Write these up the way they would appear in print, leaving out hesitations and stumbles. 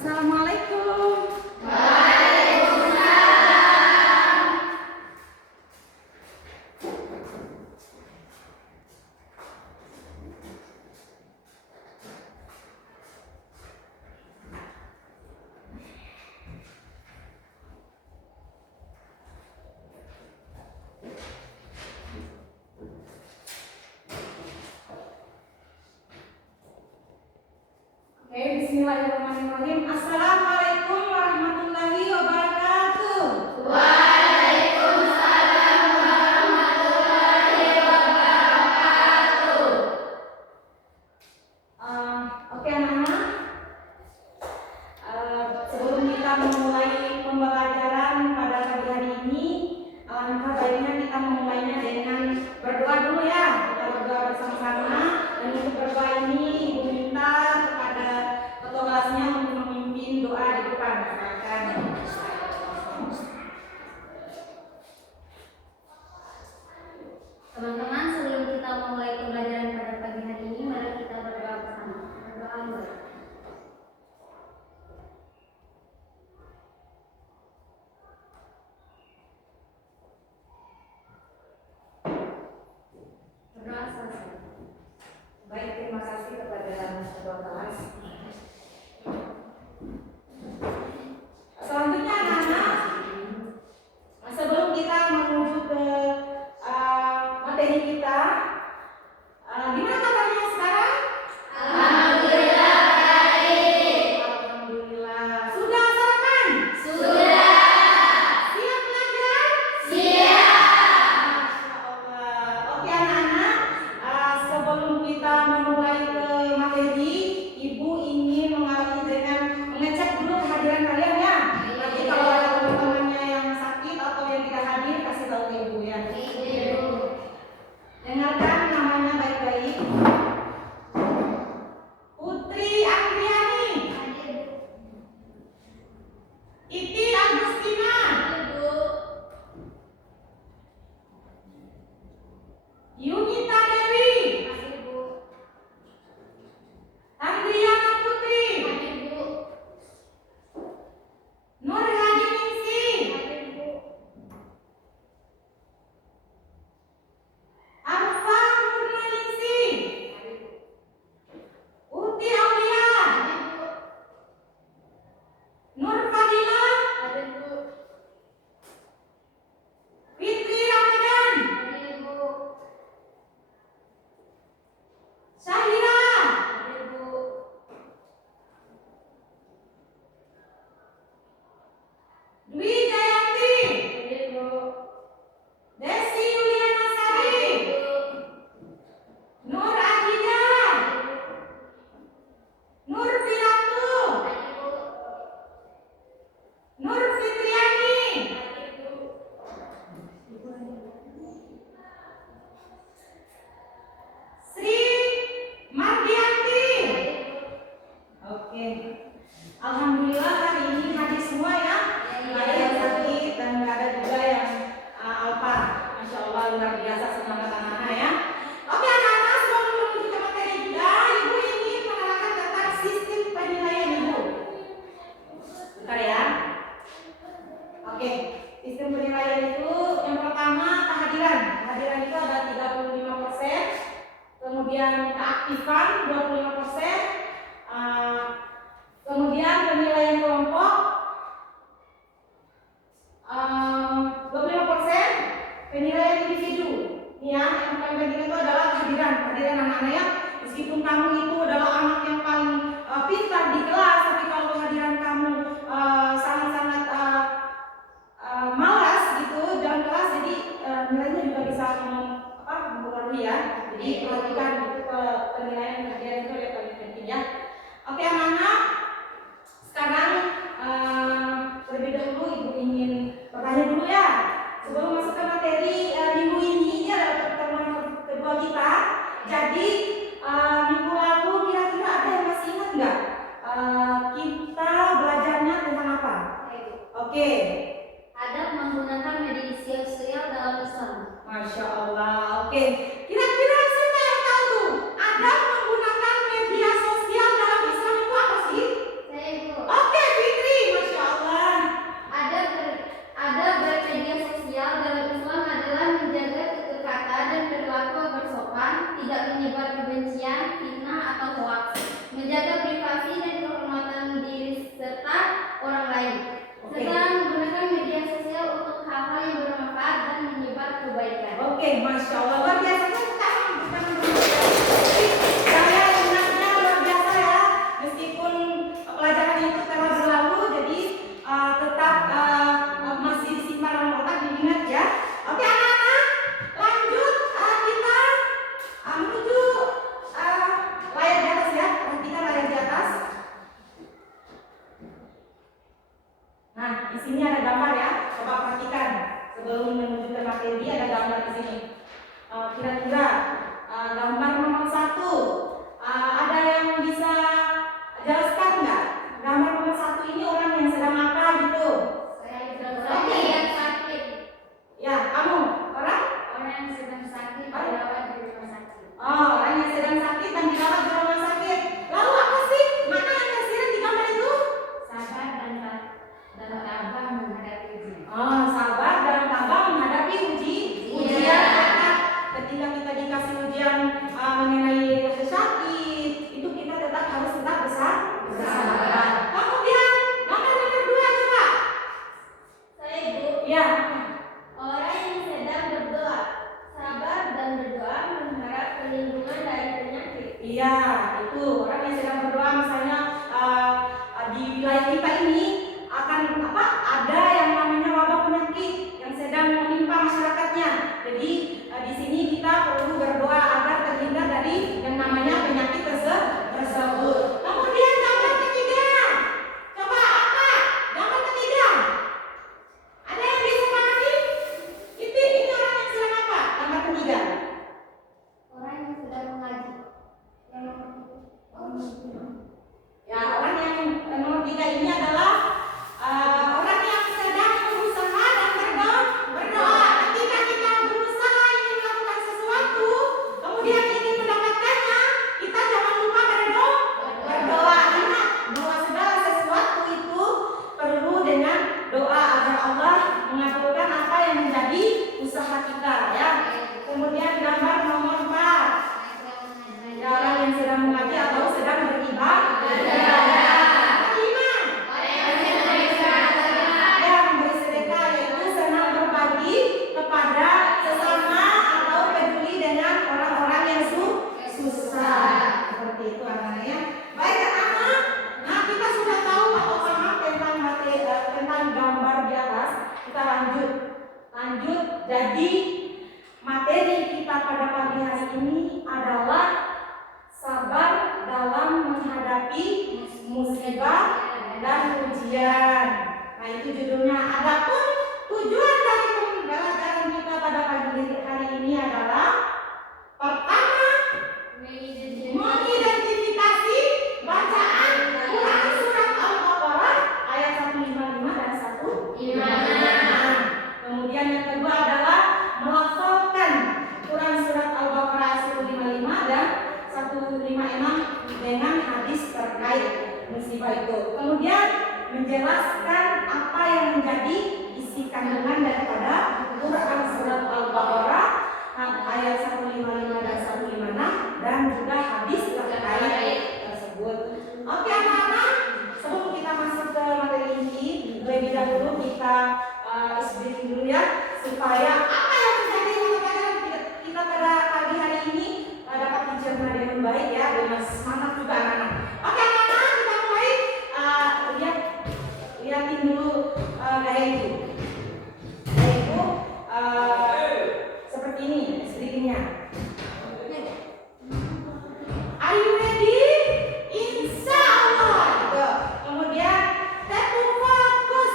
Assalamualaikum. Oke, bismillahirrahmanirrahim. Assalamualaikum warahmatullahi wabarakatuh. Waalaikumsalam warahmatullahi wabarakatuh. Oke anak-anak, sebelum kita memulai pembelajaran pada pagi hari ini, alangkah baiknya kita memulainya dengan berdoa dulu ya. Kita berdoa bersama-sama, dan untuk berdoa ini Ibu minta kepada ketua kelasnya untuk memimpin doa di depan. Silakan. Teman-teman, sebelum kita memulai pembelajaran pada pagi hari ini, mari kita berdoa bersama. Berdoa mulai. Berdoa selesai. Baik, terima kasih kepada ketua kelas. Selanjutnya anak-anak, sebelum kita menuju ke materi kita, gimana kabarnya sekarang? Alhamdulillah baik. Alhamdulillah. Sudah sarapan? Sudah. Siap belajar? Siap. Masya Allah. Oke anak-anak, sebelum kita memulai ke materi, Ibu ingin mengawali dengan mengecek dulu kehadiran kalian ya. Nanti kalau ada teman-temannya yang sakit atau yang tidak hadir, kasih tahu ke Ibu ya. Dengarkan namanya baik-baik. Putri Andriani, Iti Agustina, Yunita Dewi, Andriana Putri, Nur Hadi Ningsi, Arfa Nurmaningsi, Uti Aulia, Nur Fadila, Fitri Ramadan, Syahira, Dwi Jayanti, Desi Yuliana Sari, Nur Adija, Nur Firatu, Nur Fitriani, Sri Mardianti. Oke. Alhamdulillah hari ini hadir semua ya. Nggak ada yang sakit dan nggak ada juga yang alpa. Masya Allah luar biasa, semangat anak-anak ya. Oke anak-anak, sebelum menuju ke materi kita, Ibu ingin menerangkan tentang sistem penilaian Ibu. Bentar ya. Oke, sistem penilaian itu yang pertama kehadiran. Kehadiran itu ada 35%, kemudian keaktifan 25%, kemudian penilaian kelompok 25%, penilaian individu. Ini sini ada gambar ya, coba perhatikan. Sebelum menuju ke materi ada gambar di sini. Kira-kira gambar nomor 1 ada yang bisa jelaskan nggak? Gambar nomor 1 ini orang yang sedang apa gitu? Yang sakit. Ya, kamu orang? Orang yang sedang sakit dirawat di rumah sakit. Oh, orang yang sedang sakit dan dirawat di rumah sakit. Lalu apa sih makna yang tersirat di gambar itu? Sabar dan tabah menghadapi ujian. Oh, sabar dan tabah menghadapi ujian. Ketika kita dikasih ujian mengenai rasa sakit, itu kita harus tetap bersabar. Kemudian gambar nomor 2 coba. Saya Ibu. Ya. Orang yang sedang berdoa, sabar dan berdoa mengharap perlindungan dari penyakit. Iya, itu orang yang sedang berdoa misalnya di wilayah kita ini akan ada yang namanya wabah penyakit yang sedang menimpa masyarakatnya. Jadi di sini kita perlu berdoa agar terhindar dari yang namanya penyakit tersebut. Kemudian gambar ketiga, coba apa? Gambar ketiga, ada yang bisa pahami? Ini orang yang sedang apa? Gambar ketiga. Orang yang sedang mengaji. Ya, orang yang nomor 3 ini adalah orang yang sedang berusaha dan berdoa. Ketika kita berusaha ingin melakukan sesuatu, kemudian ingin mendapatkannya, kita jangan lupa berdoa. Ingat bahwa segala sesuatu itu perlu dengan doa agar Allah mengabulkan apa yang menjadi usaha kita, ya. Kemudian gambar nomor 4. Ya, orang yang sedang mengaji atau sedang beribadah. Jadi materi kita pada pagi hari ini adalah sabar dalam menghadapi musibah dan ujian. Nah, itu judulnya. Adapun tujuan dari pembelajaran kita pada pagi hari ini adalah pertama, mengidentifikasi bacaan Quran surat Al-Baqarah ayat 155 dan 156. Kemudian yang kedua adalah melafalkan Quran surat Al-Baqarah 155 dan 156 dengan hadis terkait musibah itu. Kemudian menjelaskan apa yang menjadi isi kandungan daripada Quran surat Al-Baqarah ayat 155 dan 156 dan juga hadis terkait tersebut. Oke anak-anak, sebelum kita masuk ke materi inti, lebih dahulu kita briefing dulu ya, supaya apa yang menjadi pelajaran kita pada pagi hari ini dapat dicerna dengan baik ya, dengan semangat juga anak-anak. Oke anak-anak, kita mulai. Lihatin dulu gaya ibu. Gaya ibu seperti ini sedikitnya. Are you ready? Insya Allah. Kemudian tap to fokus.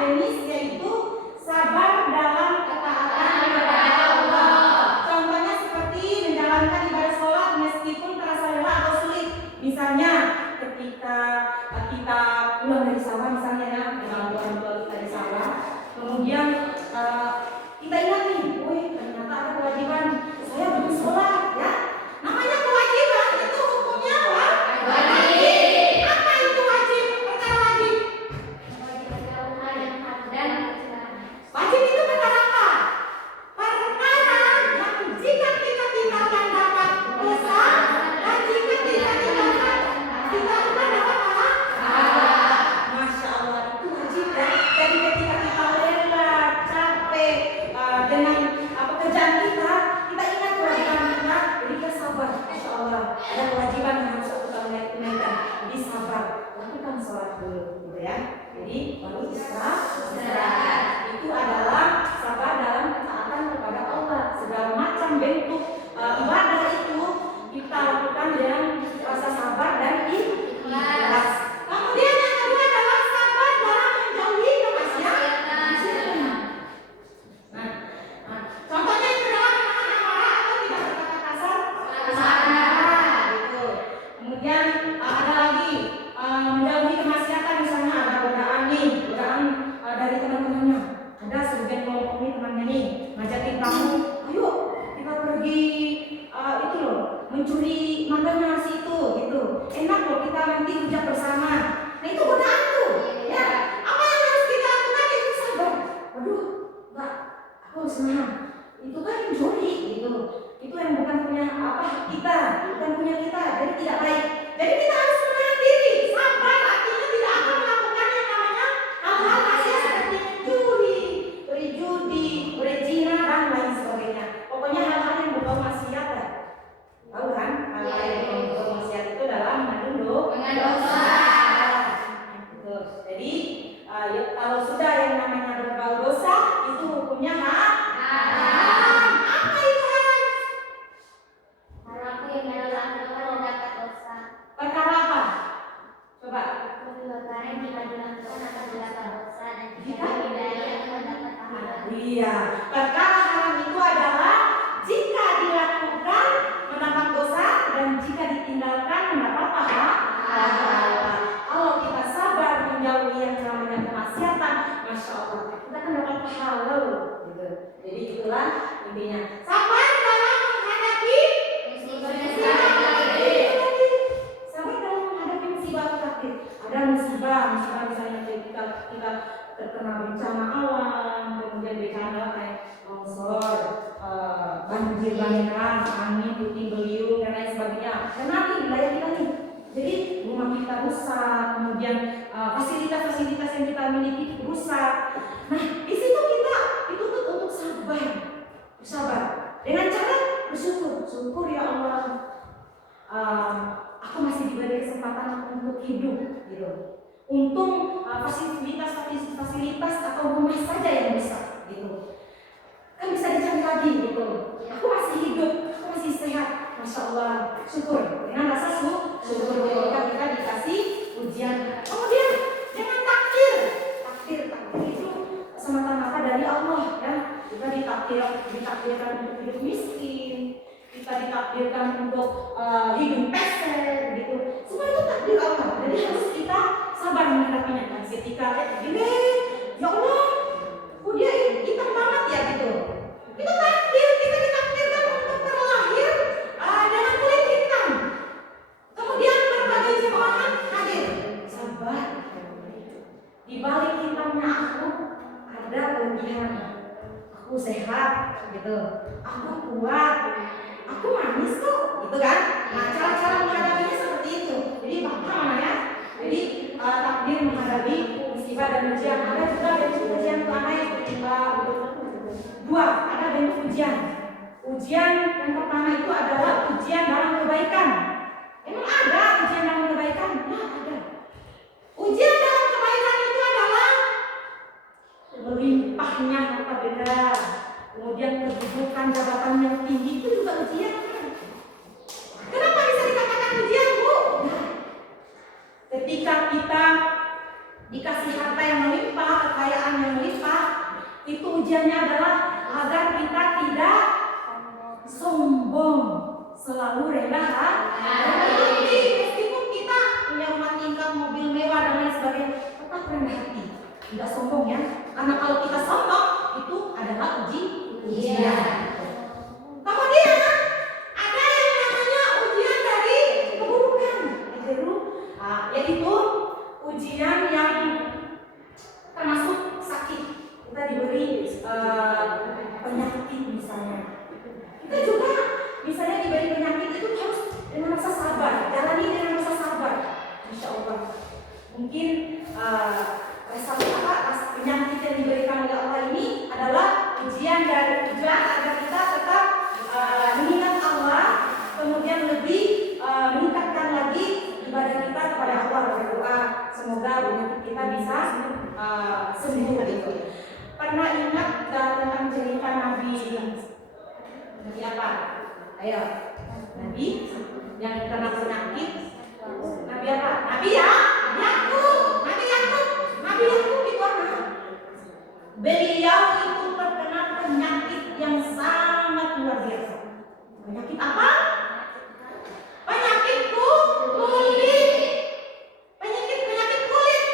Denis, yaitu sabar dalam ketaatan kepada Allah. Contohnya seperti menjalankan ibadah sholat meskipun terasa lelah atau sulit. Misalnya ketika kita pulang dari sawah misalnya ya, dengan orang tua kita di sawah, kemudian kita ingat nih, ternyata ada kewajiban saya belum sholat ya. Namanya kewajiban itu hukumnya apa? Wajib. Apa itu wajib? Perkara wajib. Wajib itu perkara apa? Perkara yang jika kita tinggalkan dapat dosa, dan jika kita tinggalkan kita dapat apa? Masya Allah, itu wajib ya. Jadi ketika kita lelah, capek dengan pekerjaan kita ingat kewajiban kita, jadi kita sabar. Masya Allah, ada kewajiban yang harus kita tunaikan. Jadi sabar, lakukan sholat dulu, gitu ya. Jadi baru istirahat. Itu adalah sabar dalam ketaatan kepada Allah. Segala macam bentuk ibadah itu kita lakukan dengan rasa sabar dan ikhlas. Kemudian yang kedua adalah sabar dalam menjauhi kemaksiatan. Contohnya itu adalah menahan amarah atau tidak berkata kasar. Gitu. Kemudian ada lagi menjauhi kemaksiatan, misalnya ada godaan dari teman-temannya. Ada sebagian kelompok ini temannya nih ngajakin kamu, ayo kita pergi itu loh, mencuri mangga si itu gitu. Enak loh kita nanti rujak bersama. Nah itu godaan tuh. Ya. Apa yang harus kita lakukan itu sabar. Waduh, enggak, aku harus menahan. Itu kan mencuri gitu. Itu yang bukan punya kita, bukan punya kita, jadi tidak baik. Jadi kita harus menahan diri. Sabar artinya tidak akan melakukan yang namanya hal-hal maksiat seperti mencuri, berjudi, berzina dan lain sebagainya. Pokoknya hal-hal yang berbau maksiat lah. Tahu kan? Hal-hal yang berbau maksiat itu adalah mengandung dosa. Jadi kalau sudah yang namanya berbau dosa itu hukumnya haram. Apa itu haram? Haram yang dilakukan mendapat dosa. Perkara apa? Coba. Perkara jika dilakukan akan mendapat dosa dan Jika dihindari akan mendapat pahala. Iya, perkara haram itu adalah jika dilakukan mendapat dosa dan jika ditinggalkan mendapat pahala. Kalau kita sabar menjauhi yang namanya kemaksiatan, masya Allah, kita akan dapat pahala loh. Gitu. Jadi itulah intinya. Sabar dalam menghadapi musibah takdir. Ada musibah misalnya kita terkena bencana alam, kemudian bencana kayak longsor, banjir bandang, angin, puting beliung dan lain sebagainya. Karena di wilayah kita nih, jadi rumah kita rusak, kemudian fasilitas-fasilitas yang kita miliki rusak. Nah, di situ kita dituntut untuk sabar dengan cara bersyukur ya Allah. Aku masih diberi kesempatan untuk hidup, gitu. Untung fasilitas atau rumah saja yang rusak, gitu. Kan bisa dicari lagi, gitu. Aku masih hidup, aku masih sehat, masya Allah. Syukur dengan rasa syukur ketika kita dikasih ujian. Kemudian jangan takdir itu semata-mata dari Allah, ya. Kita ditakdirkan untuk hidup miskin. Kita ditakdirkan untuk hidup peser gitu. Semua itu takdir Allah. Jadi harus kita sabar menghadapinya. Dan ketika gini, ya Allah, dia hitam banget ya gitu. Itu takdir, kita ditakdirkan untuk terlahir dengan kulit hitam. Kemudian berbagai cobaan hadir. Sabar. Di balik hitamnya aku ada kelebihan. Aku sehat gitu. Aku kuat. Aku manis kok, gitu kan? Nah, cara-cara menghadapinya seperti itu. Jadi mana ya? Jadi takdir menghadapi musibah dan ujian. Ada juga bentuk ujian dua. Ada bentuk ujian. Ujian yang pertama itu adalah ujian dalam kebaikan. Emang ada ujian dalam kebaikan? Ya ada. Ujian dalam kebaikan itu adalah melimpahnya harta benda. Kemudian kedudukan jabatan yang tinggi itu juga ujian. Kenapa bisa dikatakan ujian, Bu? Ketika kita dikasih harta yang melimpah, kekayaan yang melimpah, itu ujiannya adalah agar kita tidak sombong, selalu rendah hati. Meskipun kita punya rumah tingkat, mobil mewah dan lain sebagainya, tetap rendah hati, tidak sombong ya. Karena kalau kita sombong itu adalah ujian. Kemudian ada yang namanya ujian dari keburukan, yaitu ujian yang termasuk sakit. Kita diberi penyakit misalnya. Kita juga misalnya diberi penyakit itu harus dengan rasa sabar, jalani dengan rasa sabar. Insya Allah. Mungkin rasa penyakit yang diberikan oleh Allah ini adalah ujian agar kita tetap mengingat Allah, kemudian lebih meningkatkan lagi ibadah kita kepada Allah, berdoa semoga penyakit kita bisa sembuh gitu. Pernah ingat tentang cerita Nabi apa? Ayo, Nabi yang kena penyakit. Nabi apa? Nabi Yakub itu anak. Beliau itu terkena penyakit yang sangat luar biasa. Penyakit apa? Penyakit kulit. Penyakit kulit.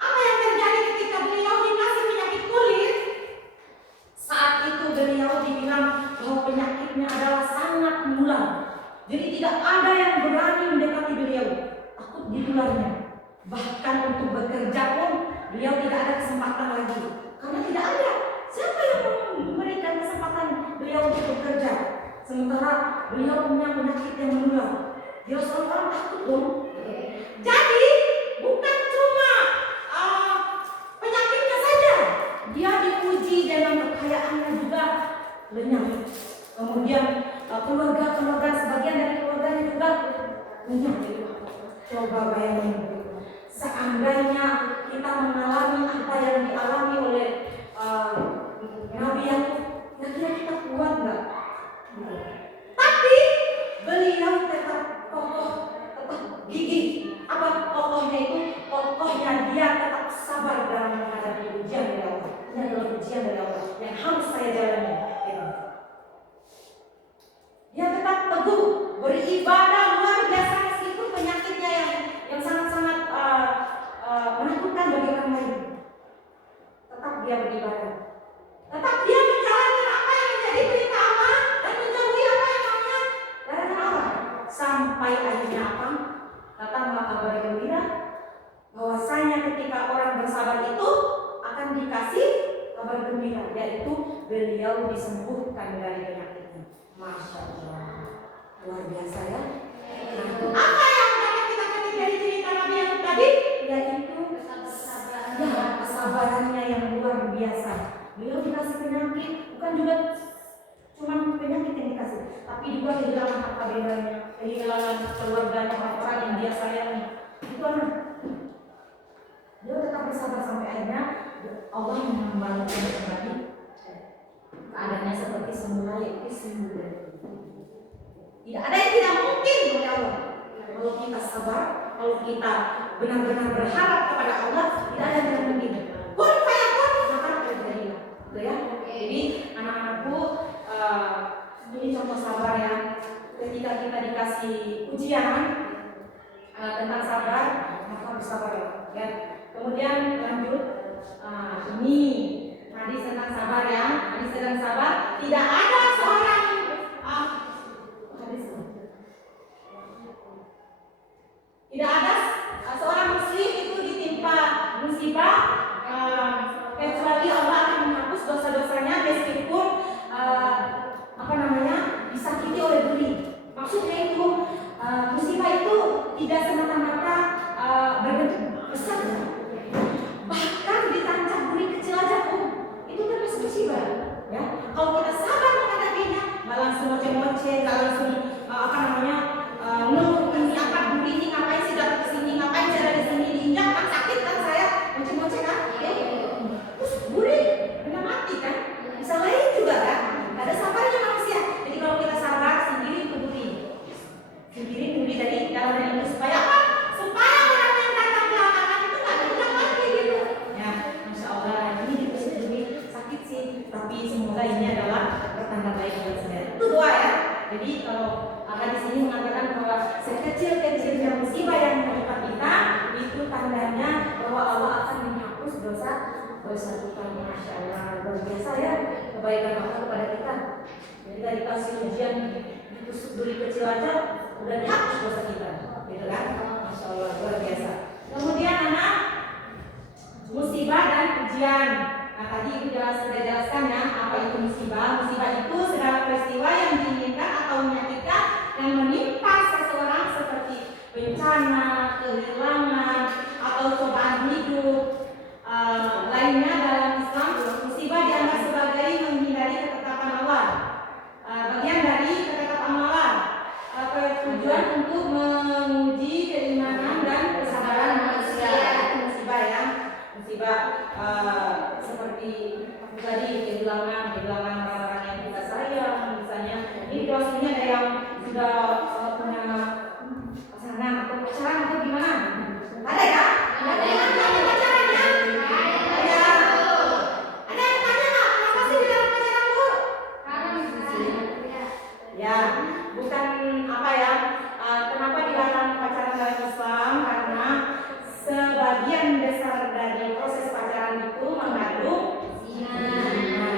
Apa yang terjadi ketika beliau dikasih penyakit kulit? Saat itu beliau dibilang bahwa penyakitnya adalah sangat menular. Jadi tidak ada yang berani mendekati beliau, takut ditularnya. Bahkan untuk bekerja pun beliau tidak ada kesempatan lagi, karena tidak ada siapa yang memberikan kesempatan beliau untuk bekerja. Sementara beliau punya penyakit yang menular, dia seorang takut dong. Jadi bukan cuma penyakitnya saja, dia diuji dengan kekayaannya juga lenyap. Kemudian keluarga sebagian dari keluarganya juga lenyap. Coba bayangin, seandainya kita mengalami apa yang dialami oleh Nabi Yakub, kira-kira kita kuat nggak? Tapi beliau tetap kokoh, tetap gigih. Apa kokohnya itu? Kokohnya dia tetap sabar dalam menghadapi ujian dari Allah. Ini adalah ujian dari Allah yang harus saya jalani. Dia tetap teguh, beribadah luar biasa meskipun penyakitnya yang sangat-sangat menakutkan bagi orang lain. Tetap dia beribadah, tetap dia menjalankan apa yang menjadi perintah Allah dan menjauhi apa yang namanya larangan Allah. Sampai akhirnya apa? Datanglah kabar gembira bahwasanya ketika orang bersabar itu akan dikasih kabar gembira, yaitu beliau disembuhkan dari penyakitnya. Masya Allah, luar biasa ya. Apa yang dapat kita ketik dari cerita Nabi Yakub tadi? Yaitu kesabarannya yang luar biasa. Beliau dikasih penyakit, bukan juga cuma penyakit yang dikasih, tapi juga kehilangan harta bendanya, kehilangan keluarganya, orang-orang yang dia sayangi. Itu anak. Dia tetap bersabar sampai akhirnya Allah mengembalikan kembali keadaannya seperti semula, yaitu sembuh. Tidak ada yang tidak mungkin oleh Allah. Kalau kita sabar, kalau kita benar-benar berharap kepada Allah, tidak ada yang tidak mungkin. Kun fayakun, maka terjadilah. Gitu ya. Jadi anak-anakku, ini contoh sabar ya. Ketika kita dikasih ujian tentang sabar, maka bersabar ya. Kemudian lanjut, ini hadis tentang sabar ya. Hadis tentang sabar, tidak ada seorang tidak ada seorang muslim itu ditimpa musibah kecuali Allah akan menghapus dosa-dosanya meskipun disakiti oleh duri. Maksudnya itu musibah itu tidak semata-mata berbentuk besar, bahkan ditancap duri kecil aja pun itu termasuk musibah. Ya, kalau kita sabar menghadapinya, nggak langsung ngoceh-ngoceh, nggak langsung ngeluh ini apa duri ini ngapain sih datang ke sini. bersatukan. Masya Allah, luar biasa ya kebaikan Allah kepada kita. Kita dikasih ujian ditusuk duri kecil aja udah dihapus dosa kita, gitu kan? Masya Allah, luar biasa. Kemudian anak, musibah dan ujian. Nah tadi ibu sudah jelaskan ya apa itu musibah. Musibah itu segala peristiwa yang diinginkan atau menyakitkan yang menimpa seseorang seperti bencana, kehilangan, atau cobaan hidup. Lainnya dalam Islam, musibah dianggap sebagai menghindari ketetapan Allah. Bagian dari ketetapan Allah, tujuan untuk menguji keimanan dan kesabaran manusia. Itu musibah ya, musibah seperti tadi kehilangan orang-orang yang kita sayang, misalnya. Ini dosennya ada yang sudah punya pasangan atau pacaran atau gimana? Ada ya? Ada yang punya pacaran ya? Ada yang tanya nggak? Kenapa sih dilarang pacaran bu? Ya, bukan apa ya? Kenapa dilarang pacaran dalam Islam? Karena sebagian besar dari proses pacaran itu mengandung zina.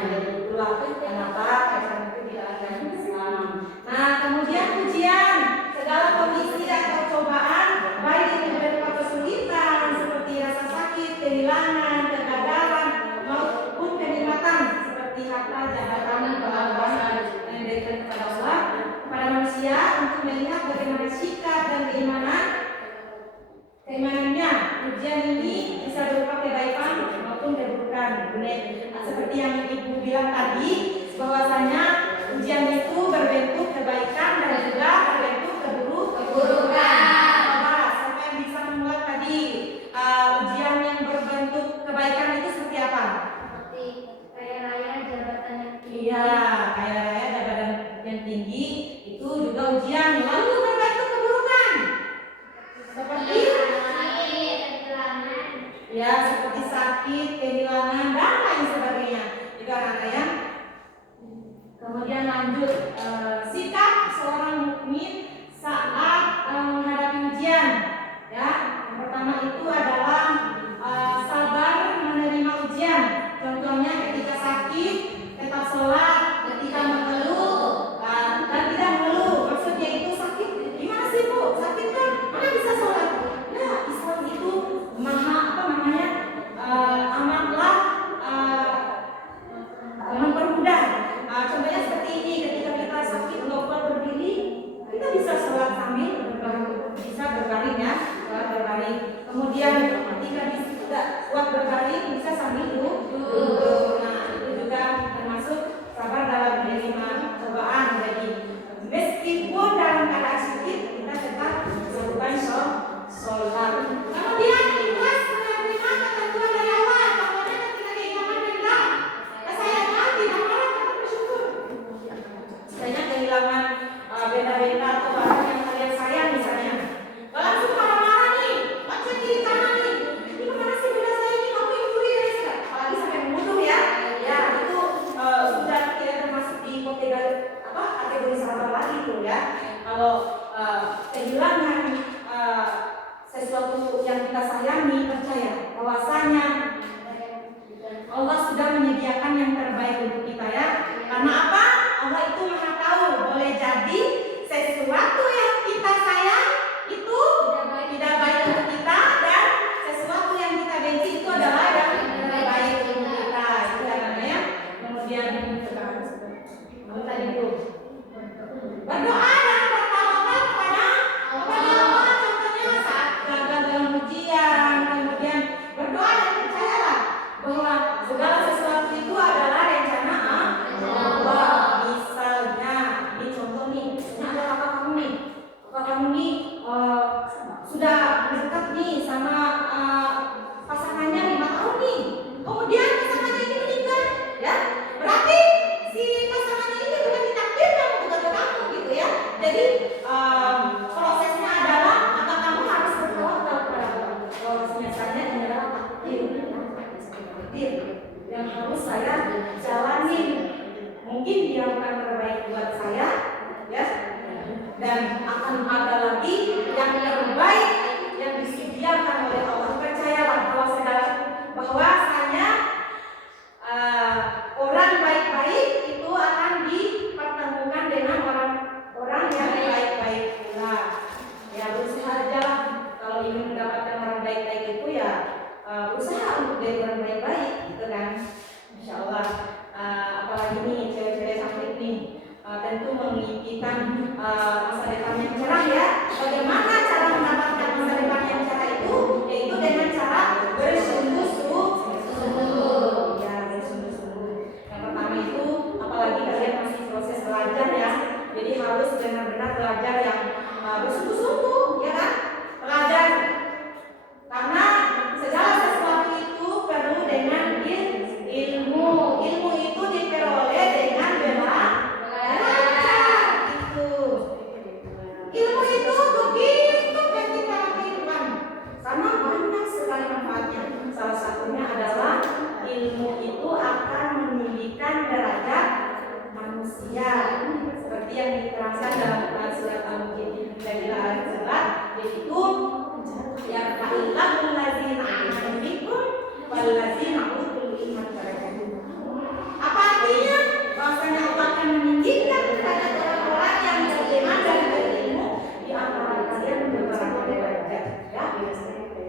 Jadi itulah kenapa pacaran itu dilarang dalam Islam. Nah, kemudian ujian, segala kondisi atau cobaan, baik itu berupa kesulitan seperti rasa sakit, kehilangan, kegagalan, maupun kenikmatan seperti harta, jabatan, pengalaman yang diberikan kepada Allah kepada manusia untuk melihat bagaimana sikap dan keimanannya. Ujian ini bisa berupa kebaikan maupun keburukan. Seperti yang ibu bilang tadi, bahwasanya ujian itu berbentuk kebaikan dan juga berbentuk keburukan. Siapa yang bisa membuat tadi ujian yang berbentuk kebaikan itu seperti apa? Seperti kaya raya jabatan yang tinggi. Iya, kaya raya jabatan yang tinggi itu juga ujian. Lalu berbentuk keburukan seperti ya, seperti sakit, kehilangan dan lain sebagainya. Juga anak ya. Kemudian lanjut, sikap seorang mukmin saat menghadapi ujian. Ya, yang pertama itu adalah sabar menerima ujian. Contohnya ketika sakit, tetap sholat, ketika mengeluh dan tidak mengeluh. Maksudnya itu sakit, gimana sih bu? Sakit kan, mana bisa sholat? Ya, Islam itu amatlah mempermudah. Contohnya seperti ini, ketika kita sakit nggak kuat berdiri, kita bisa sholat sambil bisa berbaring ya, sholat berbaring. Kemudian ketika tidak kuat berbaring, bisa sambil duduk. Nah itu juga termasuk sabar dalam menerima cobaan. Jadi meskipun dalam keadaan sakit, kita tetap melakukan sholat. Kemudian ikhlas menerima ketentuan dari Allah. Contohnya ketika kehilangan benda kesayangan, tidak marah, tetap bersyukur. Misalnya kehilangan benda-benda atau barang yang kalian sayang misalnya, gak langsung marah-marah nih, baca kiri kanan nih, ini kemana sih benda saya ini, kamu yang curi dari saya, apalagi sampai menuduh ya. Ya itu sudah tidak termasuk di kategori sabar lagi tuh ya. Kalau kehilangan sesuatu yang kita sayangi, percaya bahwasanya Allah sudah menyediakan yang terbaik untuk kita ya. Karena apa? Allah itu Maha tahu. Boleh jadi sesuatu yang kita sayang itu tidak baik untuk kita, dan sesuatu yang kita benci itu adalah yang terbaik untuk kita. Itu namanya. Kemudian tadi itu berdoa dan bertawakal kepada Allah. Contohnya saat gagal dalam ujian, kemudian berdoa dan percayalah bahwa segala sesuatu itu adalah rencana Allah. Misalnya, ini contoh nih, ada kakak kamu nih sudah dekat nih sama pasangannya 5 tahun nih, kemudian pasangannya ini meninggal, ya berarti si pasangannya ini bukan ditakdirkan untuk ke kamu gitu ya. Jadi prosesnya adalah maka kamu harus bertawakal kepada Allah. Prosesnya saja adalah takdir yang harus saya jalani. Mungkin dia bukan terbaik buat saya, ya, dan akan ada lagi yang terbaik yang disediakan oleh Allah. Percayalah bahwasanya jadi orang baik-baik gitu kan. Insya Allah. Apalagi nih cewek-cewek cantik nih, tentu memimpikan masa depan yang cerah ya. Bagaimana cara mendapatkan masa depan yang cerah itu? Yaitu dengan cara bersungguh-sungguh. Ya, bersungguh-sungguh. Yang pertama itu, apalagi kalian masih proses belajar ya, jadi harus benar-benar belajar yang bersungguh-sungguh, ya kan? Belajar, karena segala sesuatu itu perlu dengan ilmu. Ilmu itu diperoleh dengan belajar. Itu. Ilmu itu begitu penting dalam kehidupan, karena banyak sekali manfaatnya. Salah satunya adalah ilmu itu akan meninggikan derajat manusia, seperti yang diterangkan dalam surat Al-Mujadila ayat 11, yaitu ya ta'illahul ladzina amanu minkum wal ladzina utul ilma darajatun. Apa artinya? Bahwasanya Allah akan meninggikan derajat orang-orang yang beriman dan berilmu di antara kalian beberapa derajat. Ya.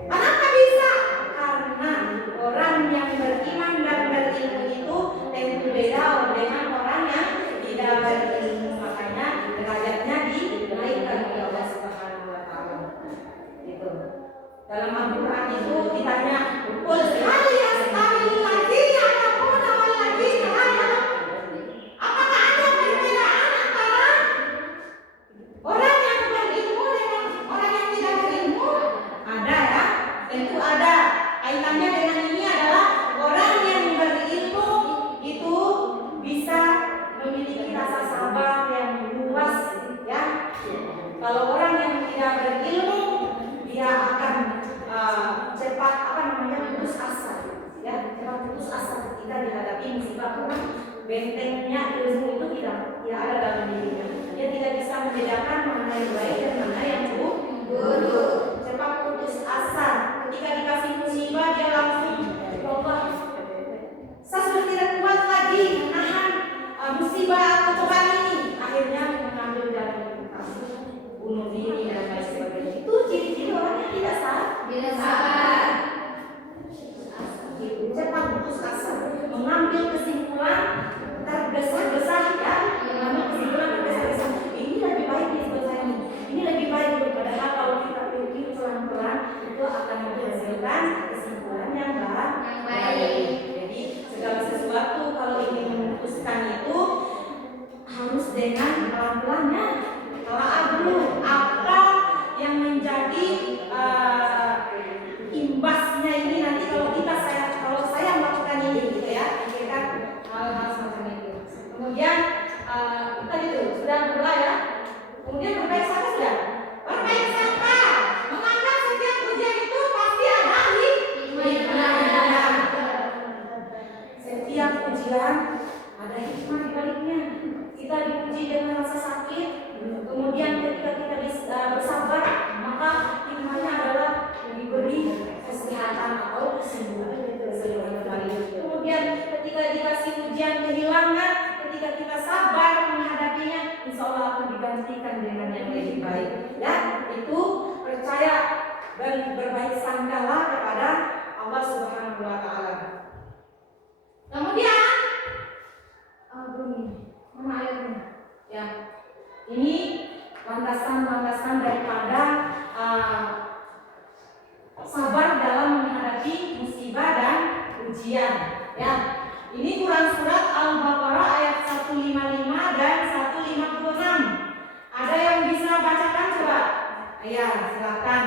Kenapa bisa? Karena orang yang beriman dan berilmu itu tentu beda dengan orang yang tidak berilmu. Makanya derajatnya dinaikkan oleh Allah Subhanahu wa taala. Gitu. Dalam Al-Quran itu ditanya, "Qul hal yastawil ladzina ya'lamuna wal ladzina la ya'lamun?" Apakah ada perbedaan antara orang yang berilmu dengan orang yang tidak berilmu? Ada ya, tentu ada. Kaitannya dengan ini adalah orang yang berilmu itu bisa memiliki rasa sabar yang luas ya. Kalau orang yang tidak berilmu, dia akan cepat putus asa ya, cepat putus asa ketika dihadapi musibah, karena bentengnya ilmu itu tidak ada dalam dirinya. Dia tidak bisa membedakan mana yang baik dan mana yang buruk. Cepat putus asa ketika dikasih musibah, dia langsung Allah, saya sudah tidak kuat lagi menahan musibah atau cobaan ini, akhirnya mengambil jalan bunuh diri dan lain sebagainya. Itu ciri-ciri orang yang tidak sabar. Cepat putus asa, mengambil kesimpulan tergesa-gesa ya, mengambil kesimpulan tergesa-gesa. Ini lebih baik buat saya ini lebih baik, padahal kalau kita pikir pelan-pelan itu akan menghasilkan kesimpulan yang baik. Jadi segala sesuatu kalau ingin memutuskan itu harus dengan pelan-pelannya. Telaah dulu apa yang menjadi imbasnya ini nanti kalau saya melakukan ini gitu ya, pikirkan hal-hal semacam itu. Kemudian kita itu sudah berdoa ya. Kemudian berbaik sangka sudah. Berbaik sangka, menganggap setiap ujian itu pasti ada hikmahnya. Setiap ujian ada hikmah di baliknya. Kita diuji dengan rasa sakit, kemudian ketika kita bersabar, maka hikmahnya adalah diberi kesehatan atau kesembuhan kembali. Kemudian ketika dikasih ujian kehilangan, ketika kita sabar menghadapinya, insya Allah akan digantikan dengan yang lebih baik. Ya, itu percaya dan berbaik sangkalah kepada Allah Subhanahu wa taala. Kemudian mana ayatnya? Ya, ini landasan-landasan daripada sabar dalam menghadapi musibah dan ujian. Ya, ini Quran surat Al-Baqarah ayat 155 dan 156. Ada yang bisa bacakan coba? Ya, silakan.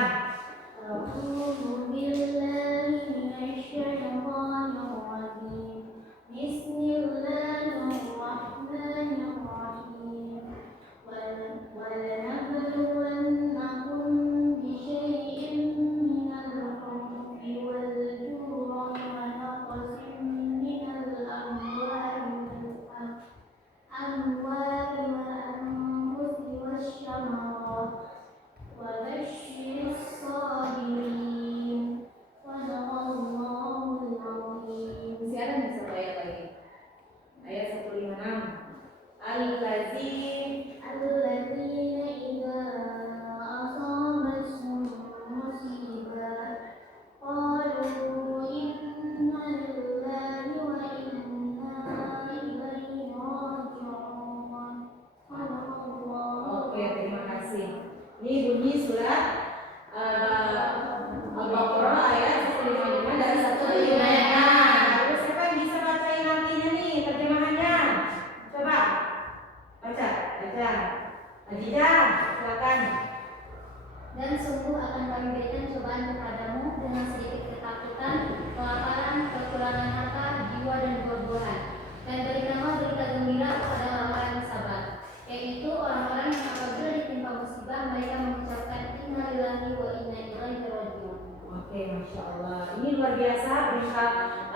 Oke, Masya Allah. Ini luar biasa berita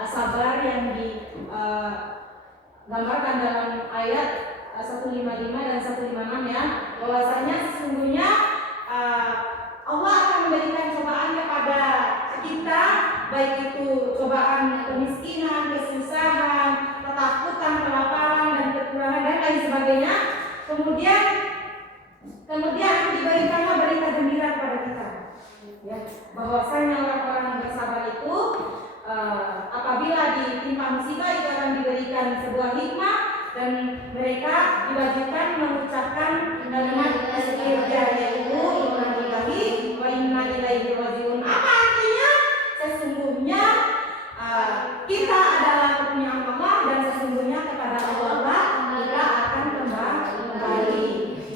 sabar yang digambarkan dalam ayat 155 dan 156 ya. Bahwasanya sesungguhnya Allah akan memberikan cobaan kepada kita, baik itu cobaan kemiskinan, kesusahan, ketakutan, kelaparan, dan kekurangan dan lain sebagainya. Kemudian diberikanlah berita gembira kepada kita, ya, bahwasanya orang-orang yang bersabar itu apabila ditimpa musibah itu akan diberikan sebuah hikmah dan mereka diwajibkan mengucapkan kalimat istighfar, yaitu inna lillahi wa inna ilaihi rajiun. Apa artinya? Sesungguhnya kita adalah punya Allah dan sesungguhnya kepada Allah kita akan kembali.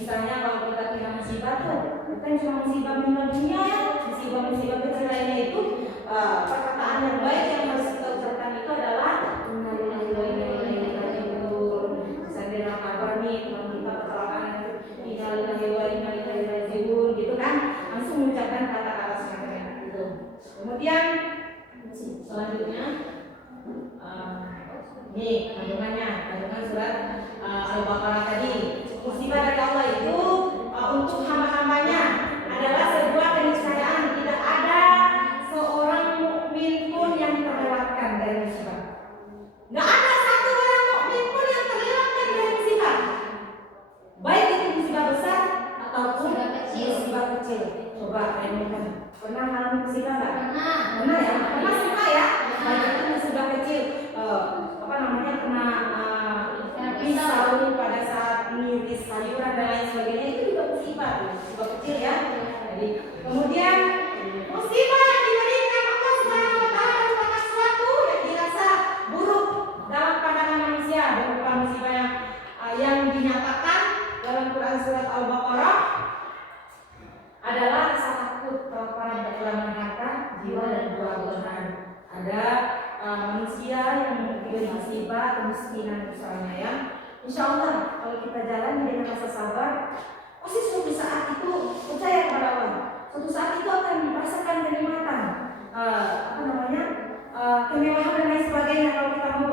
Misalnya kalau kita kena musibah tuh bukan cuma musibah meninggal dunia ya, musibah kecil lainnya itu perkataan yang baik yang harus kita ucapkan itu adalah inna lillahi wa inna ilaihi rajiun. Misalnya dalam kabar nih teman kita kecelakaan itu inna lillahi wa inna ilaihi rajiun gitu kan, langsung mengucapkan kata-kata semacam itu. Kemudian selanjutnya nih kandungan surat Al-Baqarah tadi. Musibah dari Allah itu untuk hamba-hambanya adalah sebuah keniscayaan. Tidak ada seorang mukmin pun yang terlewatkan dari musibah. Nggak ada satu orang mukmin pun yang terlewatkan dari musibah. Baik itu musibah besar ataupun musibah kecil. Coba renungkan. Pernah mengalami musibah nggak? Pernah ya? Pernah semua ya? Baik itu musibah kecil. Kena pisau pada saat mengiris sayuran dan lain sebagainya, itu juga musibah kecil ya. Jadi kemudian musibah yang diberikan Allah Subhanahu wa taala merupakan sesuatu yang dirasa buruk dalam pandangan manusia, berupa musibah yang dinyatakan dalam Quran surat Al-Baqarah adalah rasa takut, kelaparan, kekurangan harta, jiwa dan buah-buahan. Ada manusia yang diberi musibah, kemiskinan misalnya ya. Insya Allah kalau kita jalan dengan rasa sabar, pasti suatu saat itu percaya kepada Allah. Suatu saat itu akan merasakan kenikmatan, kemewahan dan lain sebagainya. Kalau kita mau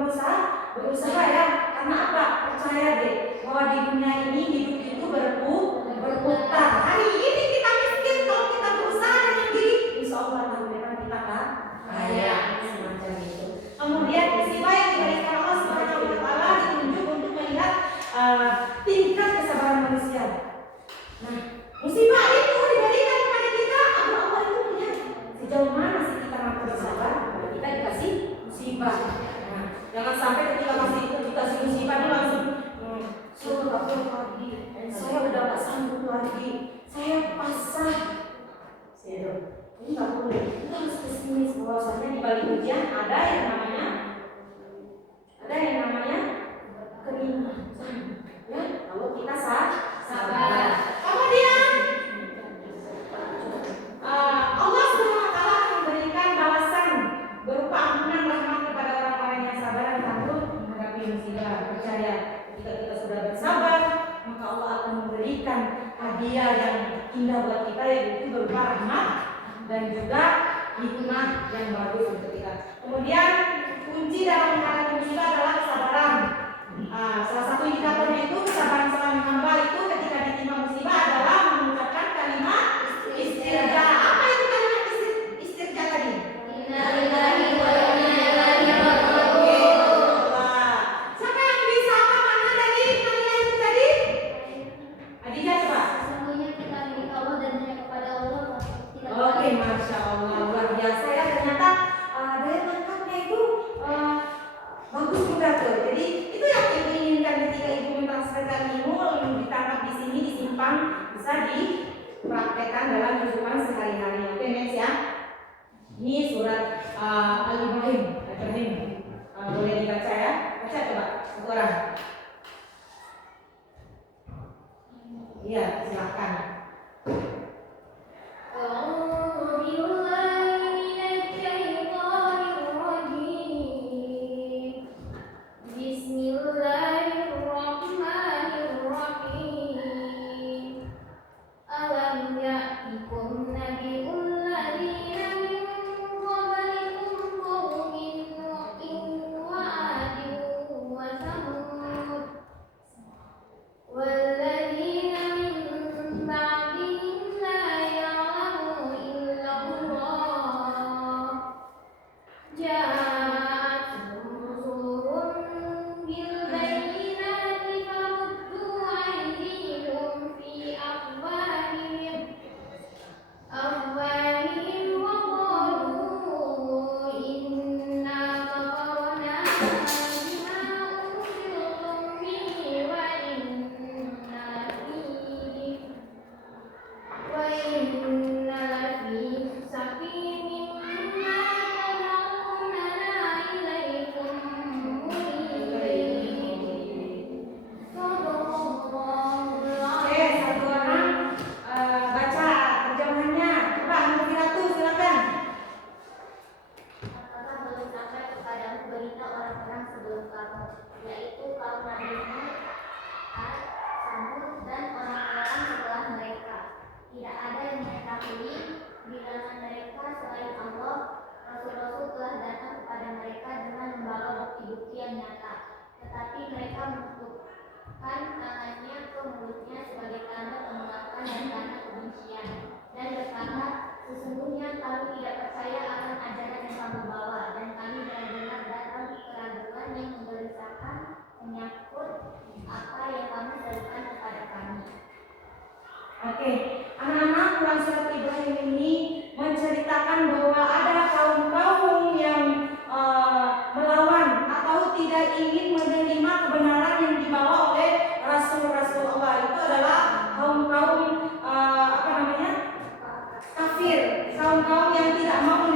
berusaha ya. Karena apa? Percaya deh bahwa di dunia ini hidup itu berputar. Hari ini kita miskin, kalau kita berusaha dengan diri, insya Allah tahun depan kita kaya. Kemudian musibah yang diberikan Allah Subhanahu wa taala ditunjuk untuk melihat tingkat kesabaran manusia. Nah, musibah itu diberikan kepada kita agar Allah itu melihat sejauh mana sih kita mampu bersabar. Kita dikasih musibah. Nah, jangan sampai ketika masih dikasih musibah itu langsung suruh lagi. Saya udah gak sanggup lagi. Saya pasrah. Ini nggak boleh. Kita harus pesimis bahwasanya di balik ujian ada yang namanya kenikmatan. Ya, kalau kita sabar. Kemudian Allah Subhanahu wa taala akan memberikan balasan berupa ampunan rahmat kepada orang-orang yang sabar dan tangguh menghadapi musibah. Percaya, ketika kita sudah bersabar, maka Allah akan memberikan hadiah yang indah buat kita, yaitu berupa rahmat dan juga hikmah yang bagus untuk kita. Kemudian kunci dalam menghadapi musibah adalah kesabaran. Salah satu indikatornya itu kesabaran seorang hamba itu ketika ditimpa musibah adalah mengucapkan kalimat istirja. Apa itu kalimat istirja tadi? Innalillahi wa inna ilaihi raji'un. Siapa yang bisa apa makna dari innalillahi itu tadi? Adija coba. Sesungguhnya kita milik Allah dan hanya kepada Allah. Oke, Masya Allah, luar biasa ya. Ternyata daya tangkapnya itu bagus juga tuh. Jadi itu yang ibu inginkan ketika ibu mentransferkan ilmu, yang ditangkap di sini, disimpan, bisa dipraktekkan dalam kehidupan sehari-hari. Oke, next ya. Ini surat Al-Ibrahim. Boleh dibaca ya? Baca coba, satu orang. Iya, silakan.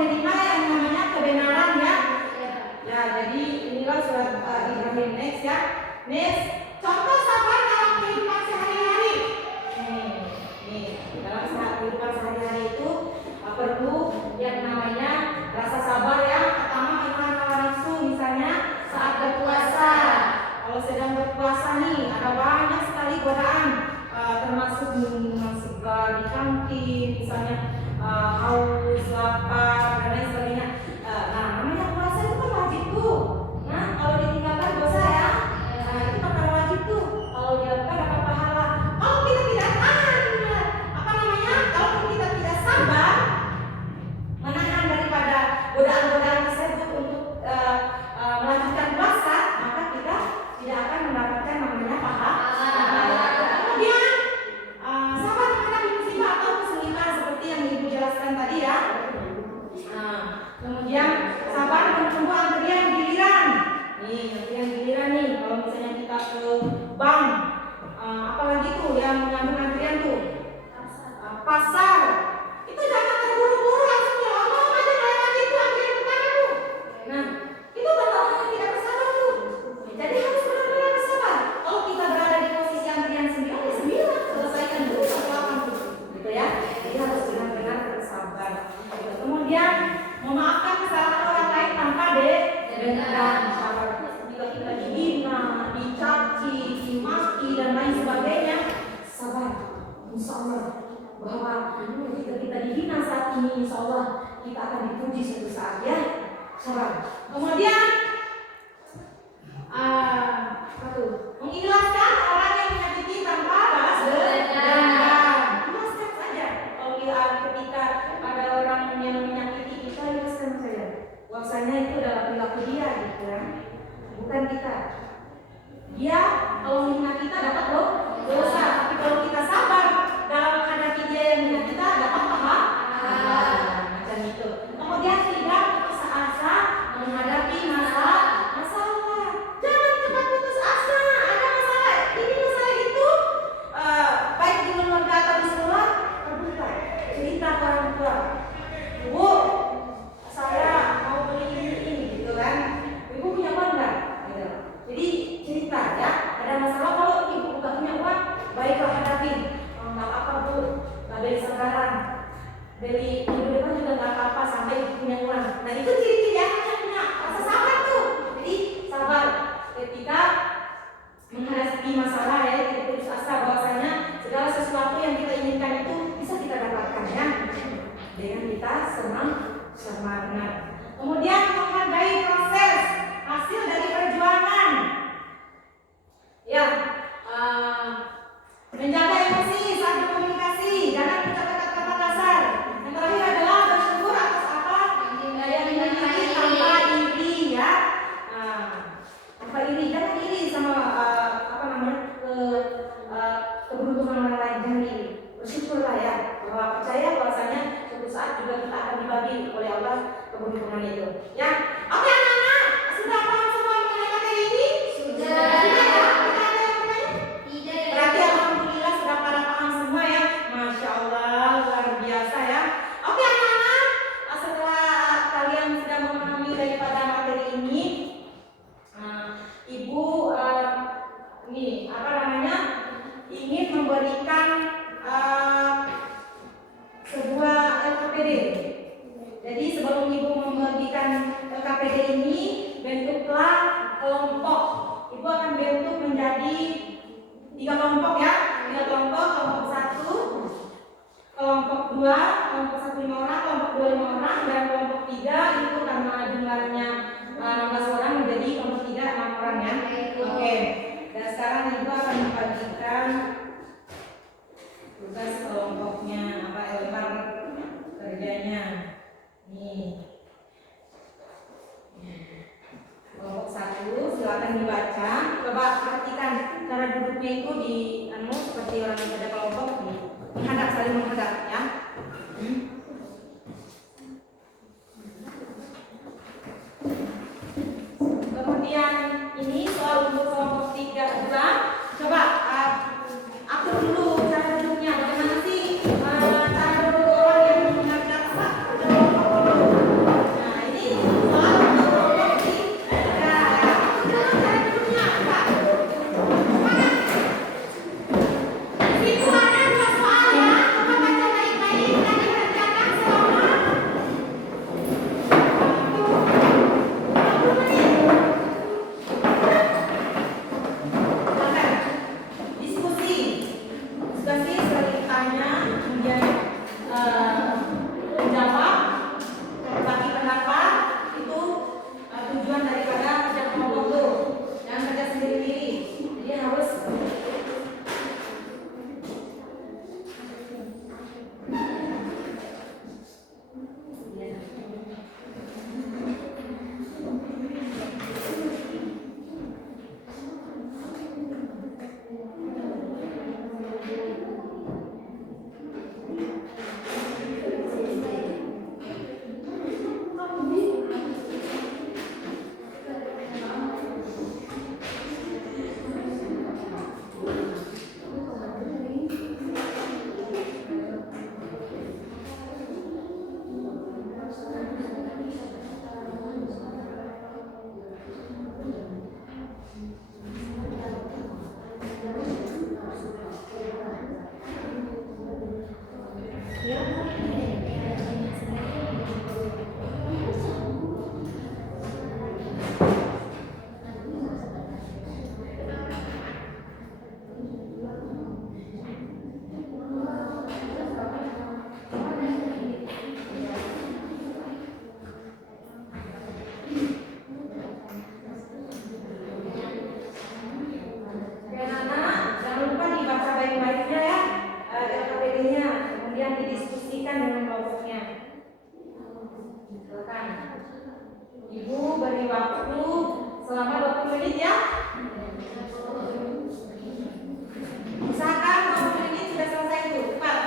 menerima yang namanya kebenaran ya. Ya, jadi inilah surat Ibrahim. Next ya. Next, contoh sabar dalam kehidupan sehari-hari. Nih, dalam kehidupan sehari-hari itu perlu yang namanya rasa sabar ya. Pertama, menahan hawa nafsu, misalnya saat berpuasa. Kalau sedang berpuasa nih, ada banyak sekali godaan, termasuk minuman segar di kantin, misalnya haus, lapar, dan lain sebagainya. Nah, namanya puasa itu kan wajib tuh. Nah, kalau ditinggalkan dosa ya, itu kan wajib tuh. Kalau dilakukan dapat pahala. Kalau kita tidak kalau kita tidak sabar menahan daripada godaan-godaan tersebut untuk melanjutkan puasa, maka kita tidak akan mendapatkan namanya pahala. Kemudian sabar menghadapi musibah atau kesulitan seperti yang Ibu jelaskan tadi ya. Kemudian sabar menunggu antrian giliran. Nih, antrian giliran nih. Kalau misalnya kita ke bank, apalagi tuh yang mengandung antrian tuh, pasar, itu jangan terburu-buru langsung ya Allah aja lewat itu antrian pertama tuh. Nah, itu orang tidak bersabar tuh. Jadi harus benar-benar bersabar. Kalau kita berada di posisi antrian 9, selesaikan dulu apa tuh, gitu ya. Jadi harus benar-benar bersabar. Kemudian memaafkan kesalahan orang lain tanpa dendam. Jika kita dihina, dicaci, dimaki dan lain sebagainya, sabar. Insya Allah bahwa ketika kita dihina saat ini, insya Allah kita akan dipuji suatu saat ya. Sabar. Kemudian mengikhlaskan orang yang menyakiti tanpa balas dendam. Ikhlaskan saja. Kalau ketika ada orang yang menyakiti kita, ikhlaskan saja. Bahwasanya itu adalah perilaku dia, gitu kan? Bukan kita. Dia kalau menghina kita dapat dosa, tapi kalau kita sabar dalam menghadapi dia yang menghina kita dapat pahala. Macam itu. Kemudian tidak putus asa menghadapi masalah. Jangan cepat putus asa. Ada masalah ini masalah itu, baik di keluarga atau di sekolah, terbuka cerita ke orang tua. Bu, saya mau beli ini gitu kan. Ibu punya uang nggak? Gitu. Jadi cerita ya. Ada masalah kalau ibu nggak punya uang, baiklah hadapin. Nggak apa Bu, nggak beli sekarang, beli minggu depan juga nggak apa-apa sampai punya uang. Nah itu ciri-ciri yang punya rasa sabar tuh. Jadi sabar ketika menghadapi masalah ya, tidak putus asa bahwasanya segala sesuatu yang kita inginkan itu bisa kita dapatkan ya dengan kita semangat. Kemudian menghargai proses hasil dari perjuangan. Ya. Menjaga emosi saat berkomunikasi, jangan ucapkan kata-kata kasar. Yang terakhir adalah bersyukur atas apa yang dimiliki tanpa iri ya. Tanpa iri, jangan iri sama keberuntungan orang lain, jangan iri. Bersyukurlah ya, bahwa percaya bahwasanya suatu saat juga kita akan dibagi oleh Allah keberuntungan itu. Ya, oke anak-anak, sudah paham semua mengenai materi ini? Sudah. Berarti alhamdulillah sudah pada paham semua ya. Masya Allah, luar biasa ya. Oke anak-anak, setelah kalian sudah memahami daripada materi ini, Ibu ingin memberikan sebuah LKPD. Jadi sebelum Ibu membagikan LKPD ini, bentuklah kelompok. Ibu akan bentuk menjadi 3 kelompok ya, 3 kelompok, kelompok 1, kelompok 2, kelompok 1 5 orang, kelompok 2 5 orang, dan kelompok 3 itu karena jumlahnya 16 orang menjadi kelompok 3 6 orang ya. Oke. Dan sekarang Ibu akan membagikan tugas kelompoknya, lembar kerjanya. Nih. Kelompok 1 silakan dibaca. Coba perhatikan cara duduknya itu di seperti orang yang ada kelompok nih. Menghadap, saling menghadap ya. Kemudian ini soal untuk kelompok 3 juga. Coba atur dulu cara duduknya. Bagaimana sih cara duduk orang yang menghadap kelompok? waktu selama 20 menit ya. Usahakan 20 menit sudah selesai itu. Cepat.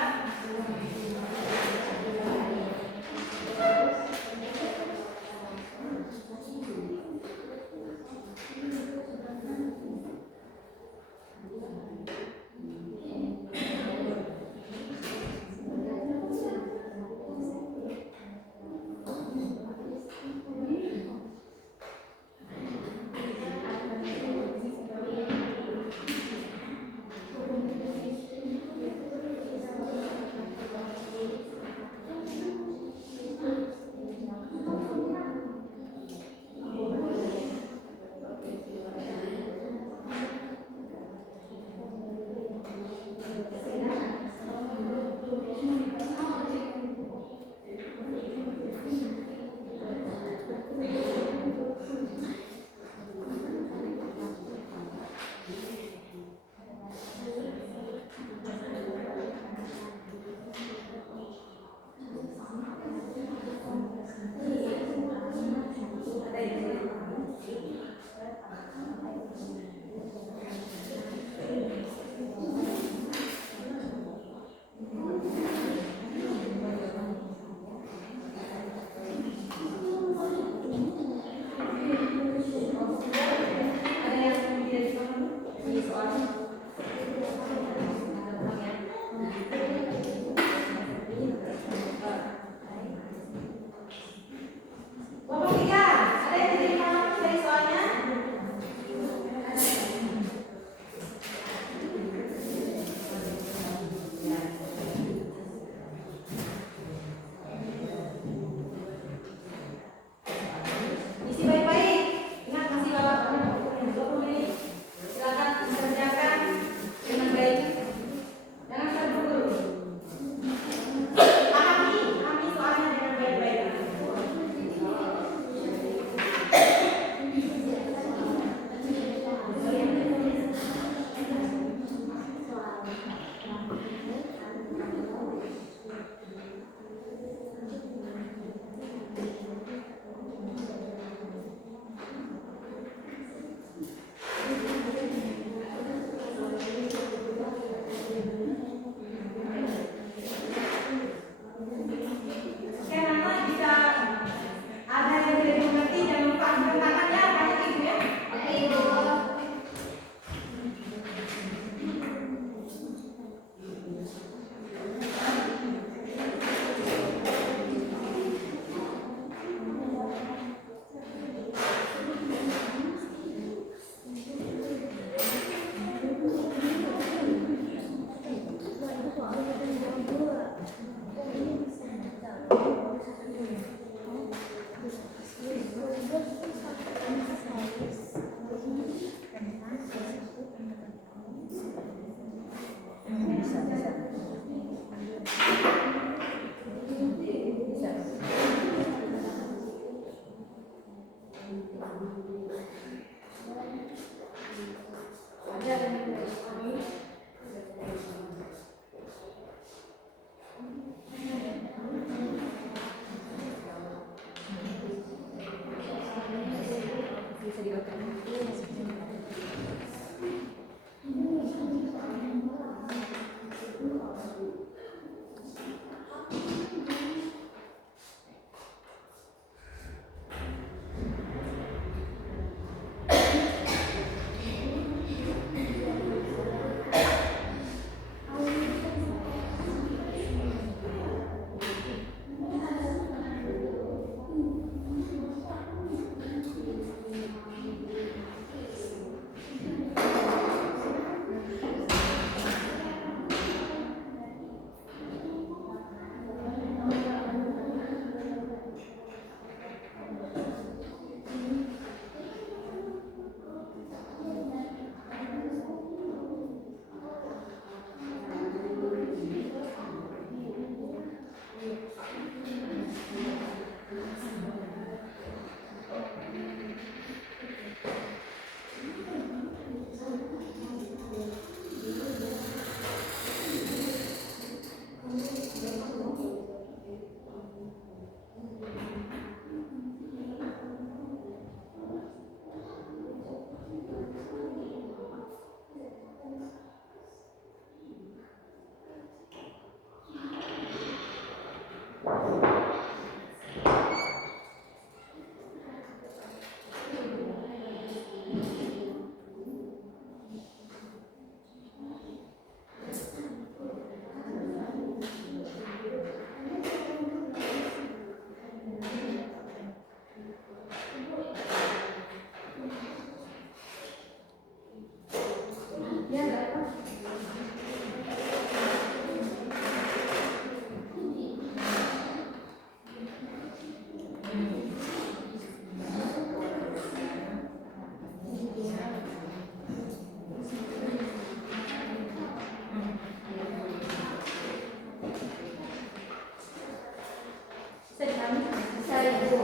Ibu.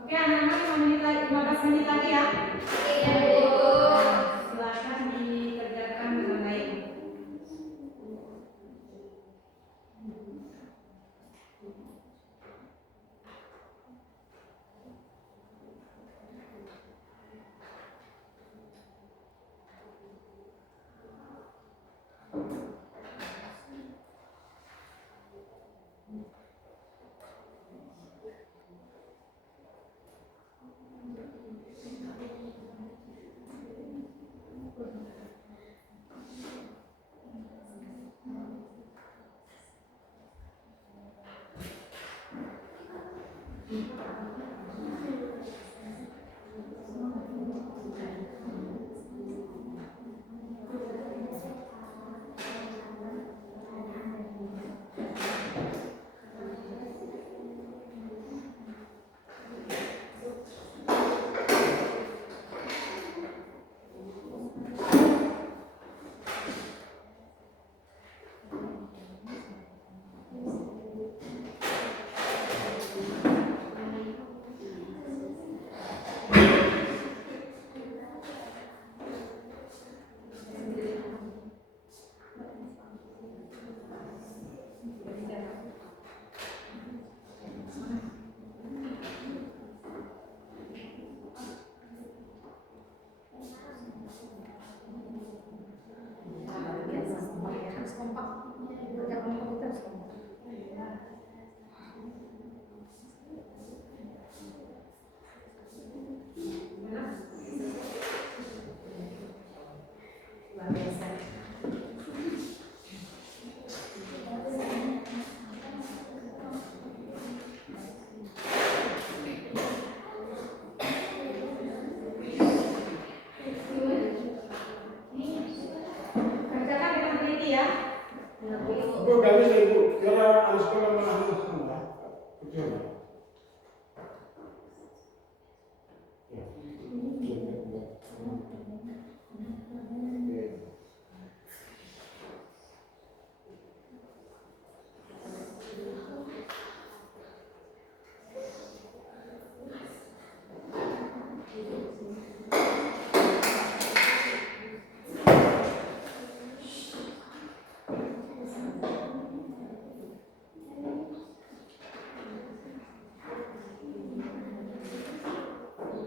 Oke, anak-anak 15 menit lagi ya. Iya, Bu. Silakan dikerjakan dengan baik. Harus kompak. Kerja kompak itu harus kompak. Luar biasa. Kerjakan dengan teliti ya. Bu, gak bisa Ibu, kira harus sekolah menahun enggak? Betul.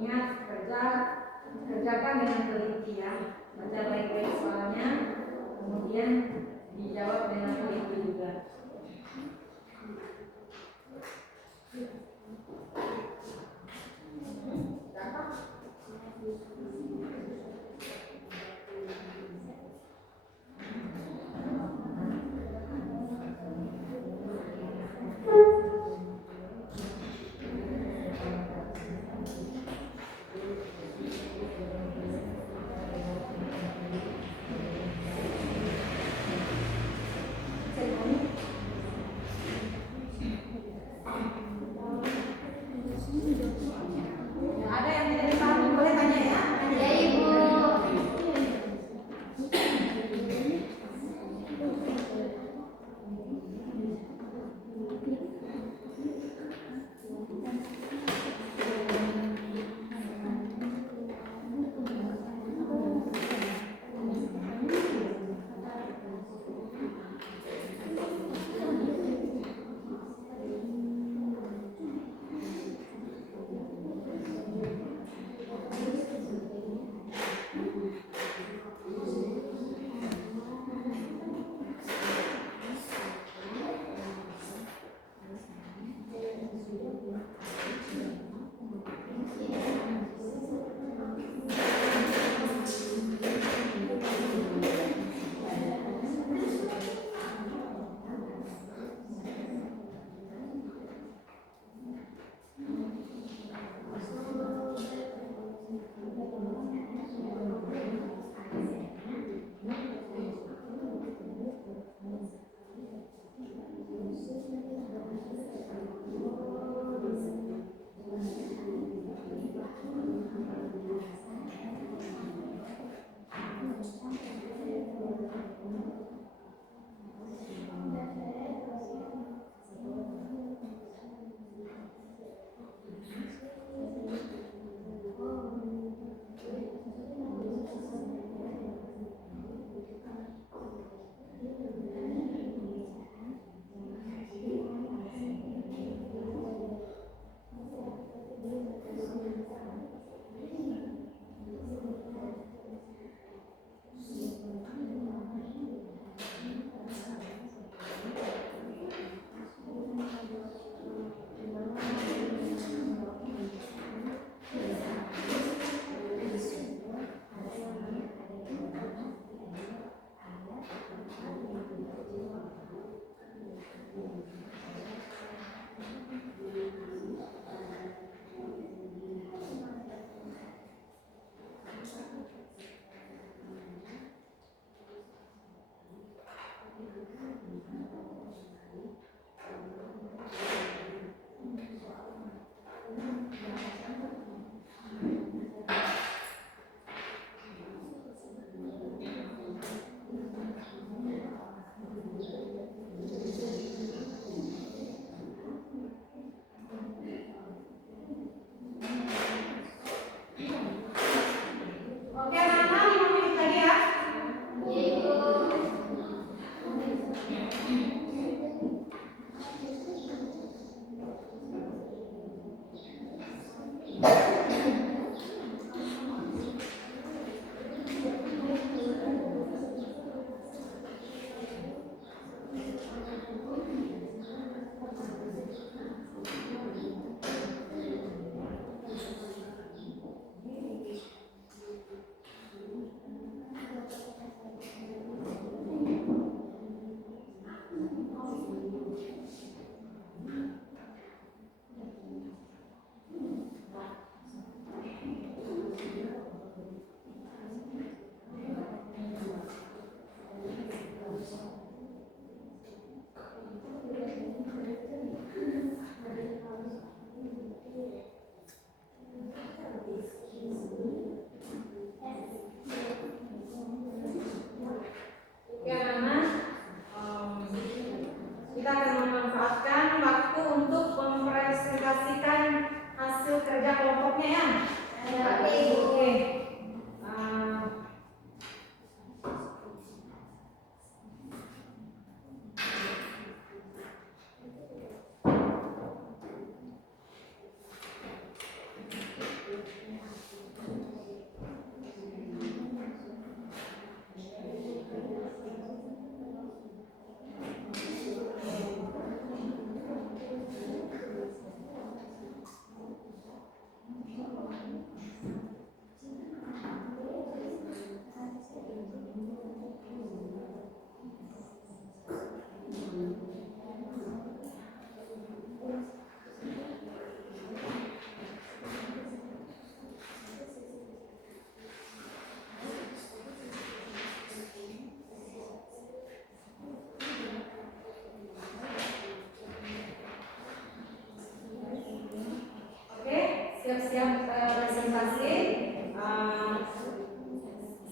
Ingat, kerjakan dengan teliti ya. Baca baik-baik soalnya, kemudian dijawab dengan teliti juga.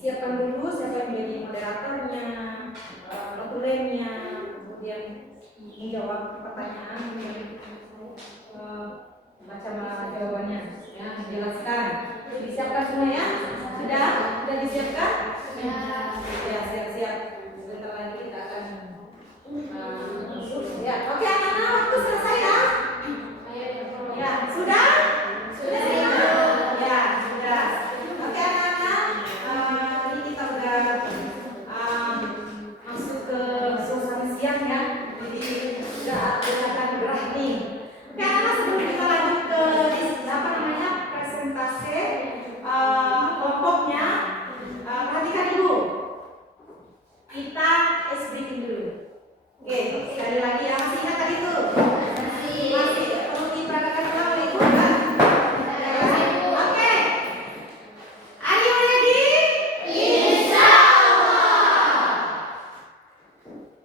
siapkan dulu siapa yang menjadi moderatornya, notulennya, kemudian menjawab pertanyaan, kemudian baca jawabannya, ya, dijelaskan. Itu disiapkan semua ya? Sudah disiapkan? Ya, siap-siap. Sebentar lagi kita akan masuk. Ya, oke anak-anak, waktu selesai ya? Ya, sudah? Sudah siap? Ya, sudah. Oke anak-anak, ini kita udah masuk ke suasana siang ya. Jadi sudah akan gerah nih. Oke anak-anak, sebelum kita lanjut ke presentasi kelompoknya, perhatikan ibu. Kita ice breaking dulu. Oke, sekali lagi ya, masih ingat tadi tuh? Masih perlu diperhatikan ulang oleh ibu kan? Oke. Are you ready?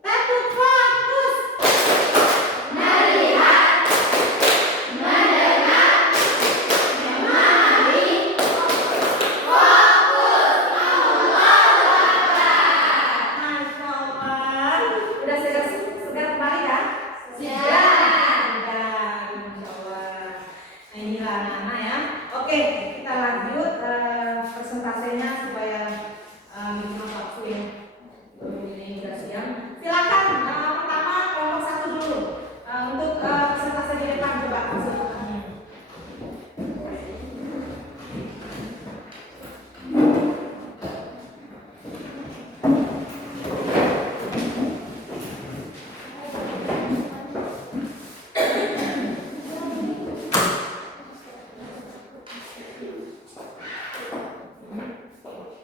Satu, fokus. Masya Allah. Udah segar kembali ya? Sudah, Masya Allah. Nah inilah anak-anak ya. Oke, kita lanjut presentasinya supaya minimal waktu ya. Ini udah siang. Silakan pertama kelompok 1 dulu. Untuk presentasi di depan coba masuk.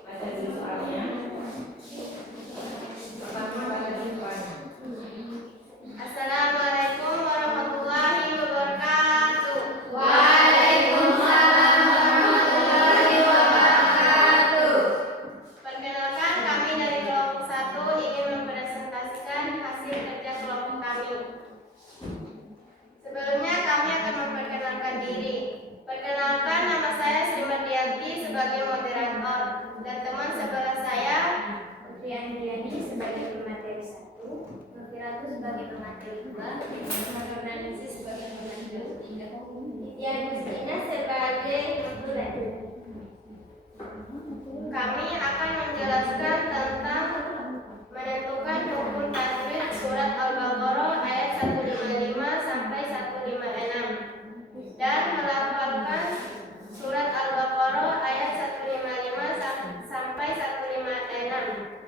Baca dulu soalnya. Pertama baca di depan. Assalamualaikum warahmatullahi wabarakatuh. Perkenalkan, kami dari kelompok 1 ingin mempresentasikan hasil kerja kelompok kami. Sebelumnya kami akan memperkenalkan diri. Perkenalkan, nama saya Sri Mardianti sebagai moderator dan teman sebelah saya Putri Andriani sebagai pemateri 1, Nofiratu sebagai pemateri 2, Muhammad Nurdanisi sebagai pemateri 3, Titian Mustina sebagai notulen. Kami akan menjelaskan tentang menentukan hukum tajwid surat Al-Baqarah ayat 155 sampai 156 dan melafalkan surat Al-Baqarah ayat 155 sampai 156.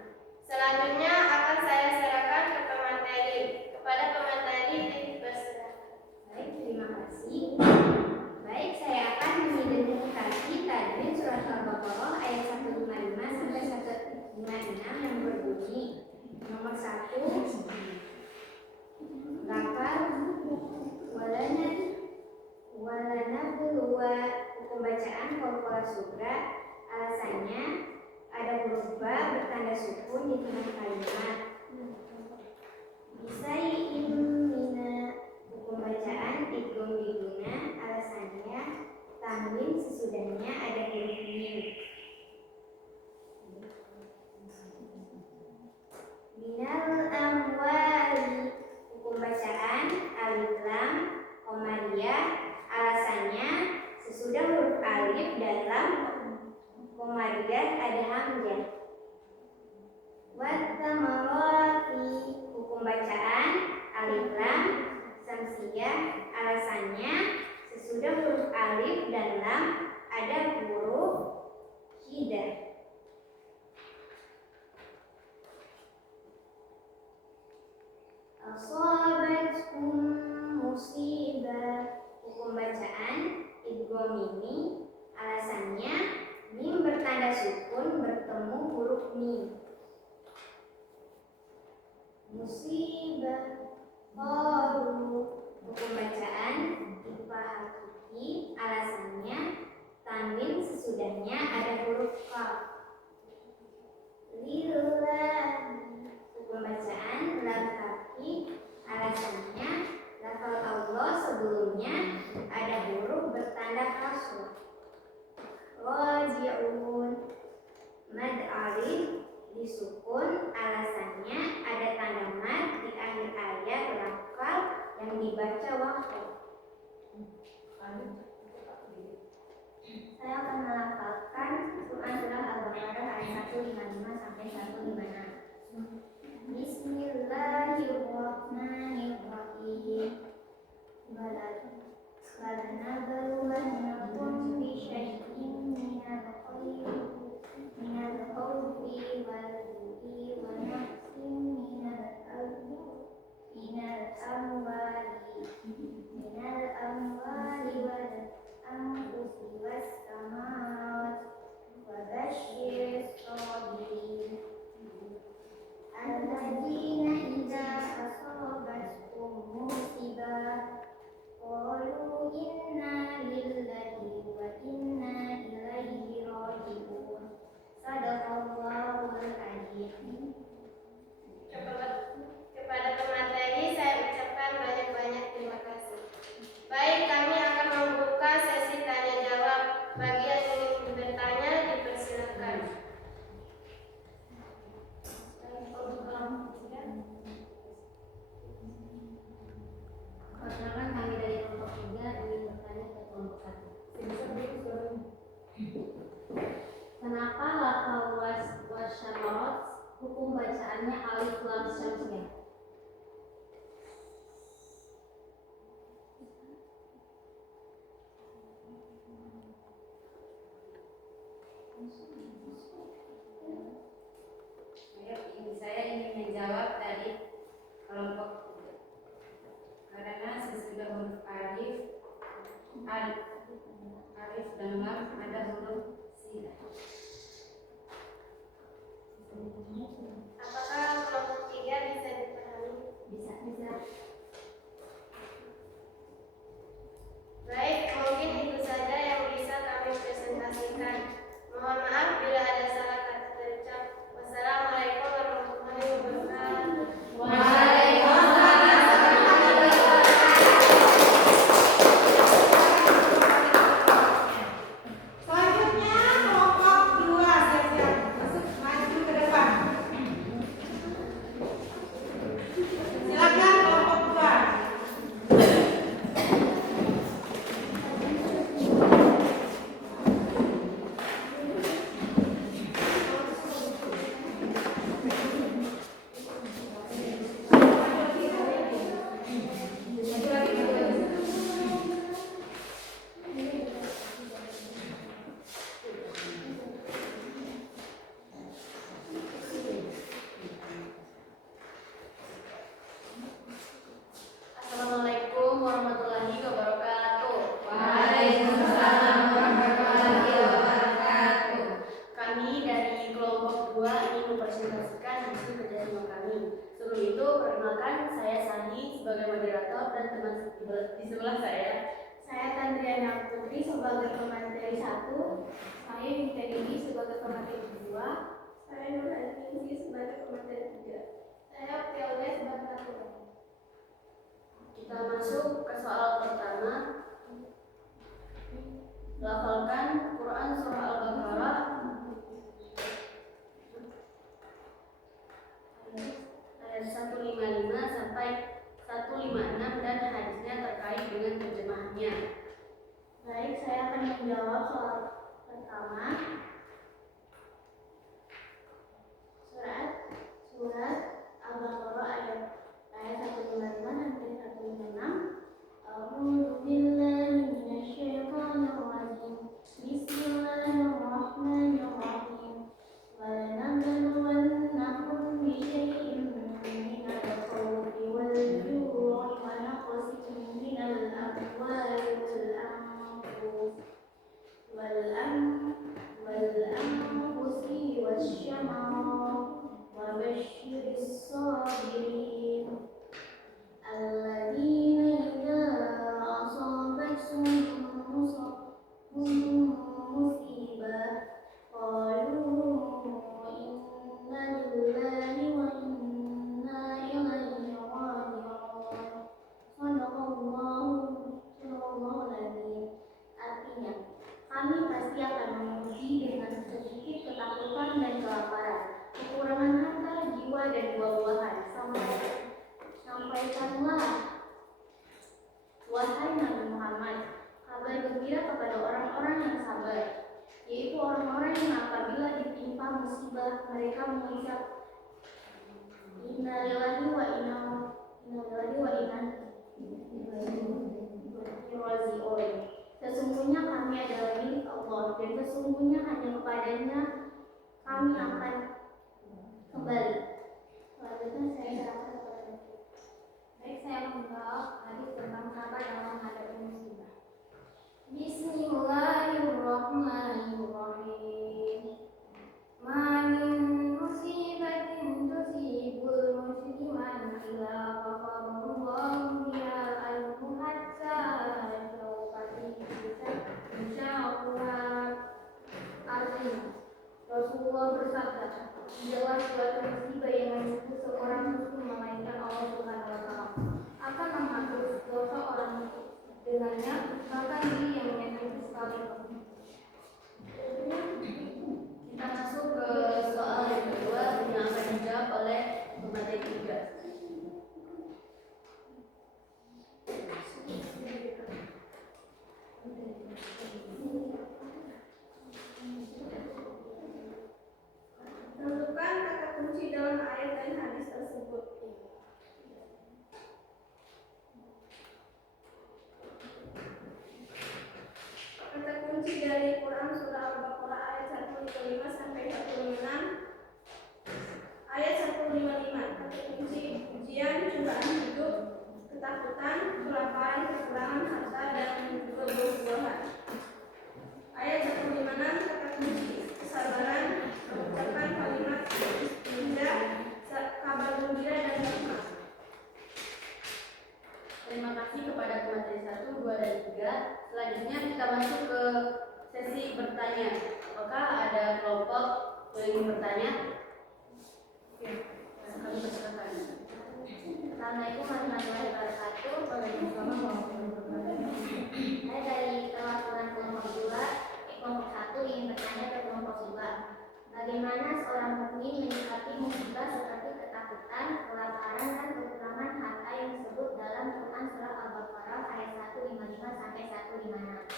Selanjutnya akan saya serahkan ke pemateri. Kepada pemateri berserah. Baik, terima kasih. Baik, saya akan mengidentifikasi tajwid surat Al-Baqarah ayat 155 sampai 156 yang berbunyi. Nomor 1, lafal walana dua hukum bacaan qalqalah sugra. Alasannya ada huruf ba bertanda sukun di tengah kalimat. Bisai'in mina hukum bacaan idgham biguna. Alasannya tanwin sesudahnya ada huruf mim. Minal amwali hukum bacaan alif lam qamariyah. Alasannya sesudah huruf alif dan lam qamariyah ada hamzah. Watsamarati hukum bacaan alif lam samsiyah. Alasannya sesudah huruf alif dan lam ada huruf syiddah. Asabatkum musibah hukum bacaan idgham mimi. Alasannya mim bertanda sukun bertemu huruf mim. Musibah qalu hukum bacaan ifa hakiki. Alasannya tanwin sesudahnya ada huruf qaf. Lillahi hukum bacaan lam kaki. Alasannya lafal Allah sebelumnya ada huruf bertanda kasrah. Raji'un Mad alif disukun, alasannya ada tanda mad di akhir ayat lafal yang dibaca waktu. Saya akan melafalkan Quran surah Al-Baqarah ayat 155 sampai 156. Bismillahirrahmanirrahim. Balanabluwannakum bisyai'in minal khawfi wal ju'i wa naqsin minal amwali wal anfusi was samarat wa basyyiris sabirin alladzina idza asabatkum musibah qalu inna lillahi wa inna ilaihi raji'un. Sadaqallahul adzim. Kepada pemateri saya ucapkan banyak-banyak terima kasih. Baik, kami akan membuka sesi tanya jawab. Bagi yang ingin bertanya dipersilakan. Perkenalkan, kami dari kelompok 3 ingin bertanya ke kelompok 1. Kenapa lafal wasyamarat hukum bacaannya alif lam syamsiyah? Saya ingin menjawab dari kelompok 3 karena sesudah huruf alif dan lam ada huruf sidah. Apakah kelompok 3 bisa dipahami? Bisa. Baik, mungkin itu saja yang bisa kami presentasikan. Mohon maaf bila ada salah kata terucap. Wassalamualaikum warahmatullahi wabarakatuh. Selanjutnya kelompok 2 siap-siap maju ke depan. Silakan kelompok 2. Assalamualaikum warahmatullahi wabarakatuh. Waalaikumsalam warahmatullahi wabarakatuh. Kami dari kelompok 2 ingin mempresentasikan hasil kerjasama kami. Sebelum itu, perkenalkan saya Sani sebagai moderator dan teman di sebelah saya. Saya Tandriana Putri sebagai pemateri 1. Saya Yunita Dini sebagai pemateri 2. Saya Nur Azizi sebagai pemateri 3. Saya Piaulia sebagai pemateri. Kita masuk ke soal pertama. Lafalkan Quran surah Al-Baqarah ayat 155 sampai 156 dan hadisnya terkait dengan terjemahannya. Baik, saya akan menjawab soal pertama. Surat Al-Baqarah ayat 155 sampai 156. A'udzu billahi minasyaitonir rajim. Bismillahirrahmanirrahim. Walanabluwannakum bisyai'in minal khawfi wal ju'i wa naqsin minal amwali wal anfus wal dari buah-buahan. Sampaikanlah, wahai Nabi Muhammad, kabar gembira kepada orang-orang yang sabar, yaitu orang-orang yang apabila ditimpa musibah mereka mengucap innalillahi wa inna ilaihi raji'un. Sesungguhnya kami adalah milik Allah dan sesungguhnya hanya kepadanya kami akan kembali. Selanjutnya saya serahkan kepada Bapak. Baik, saya membawa hadis tentang sabar dalam menghadapi musibah. Bismillahirrahmanirrahim. Ma min musibatin tusibul musliman illa ghafarallahu biha anhu hatta syaukatin insyaallah. Artinya, Rasulullah bersabda, tidaklah suatu musibah yang menimpa seorang muslim melainkan Allah Subhanahu wa taala akan menghapus dosa orang itu dengannya, bahkan diri yang menyakiti sekalipun. Kita masuk ke soal yang kedua yang akan dijawab oleh pemateri 3. Tentukan kata kunci dalam ayat dan hadis tersebut. Kata kunci dari Quran surah Al-Baqarah ayat 155 sampai 156. Ayat 155. Kata kunci ujian, cobaan hidup, ketakutan, kelaparan, kekurangan harta dan kebutuhan. Ayat 156. Kata kunci kesabaran, mengucapkan kalimat indah, kabar gembira dan hikmah. Terima kasih kepada pemateri 1, 2, dan 3. Selanjutnya kita masuk ke sesi bertanya. Apakah ada kelompok yang ingin bertanya? Oke, kami persilakan. Assalamualaikum warahmatullahi wabarakatuh. Waalaikumsalam warahmatullahi wabarakatuh. Saya dari perwakilan kelompok 2. Kelompok 1 ingin bertanya ke kelompok 2. Bagaimana seorang mukmin menyikapi musibah seperti ketakutan, kelaparan, dan kekurangan harta yang disebut dalam Quran surah Al-Baqarah ayat 155 sampai 156.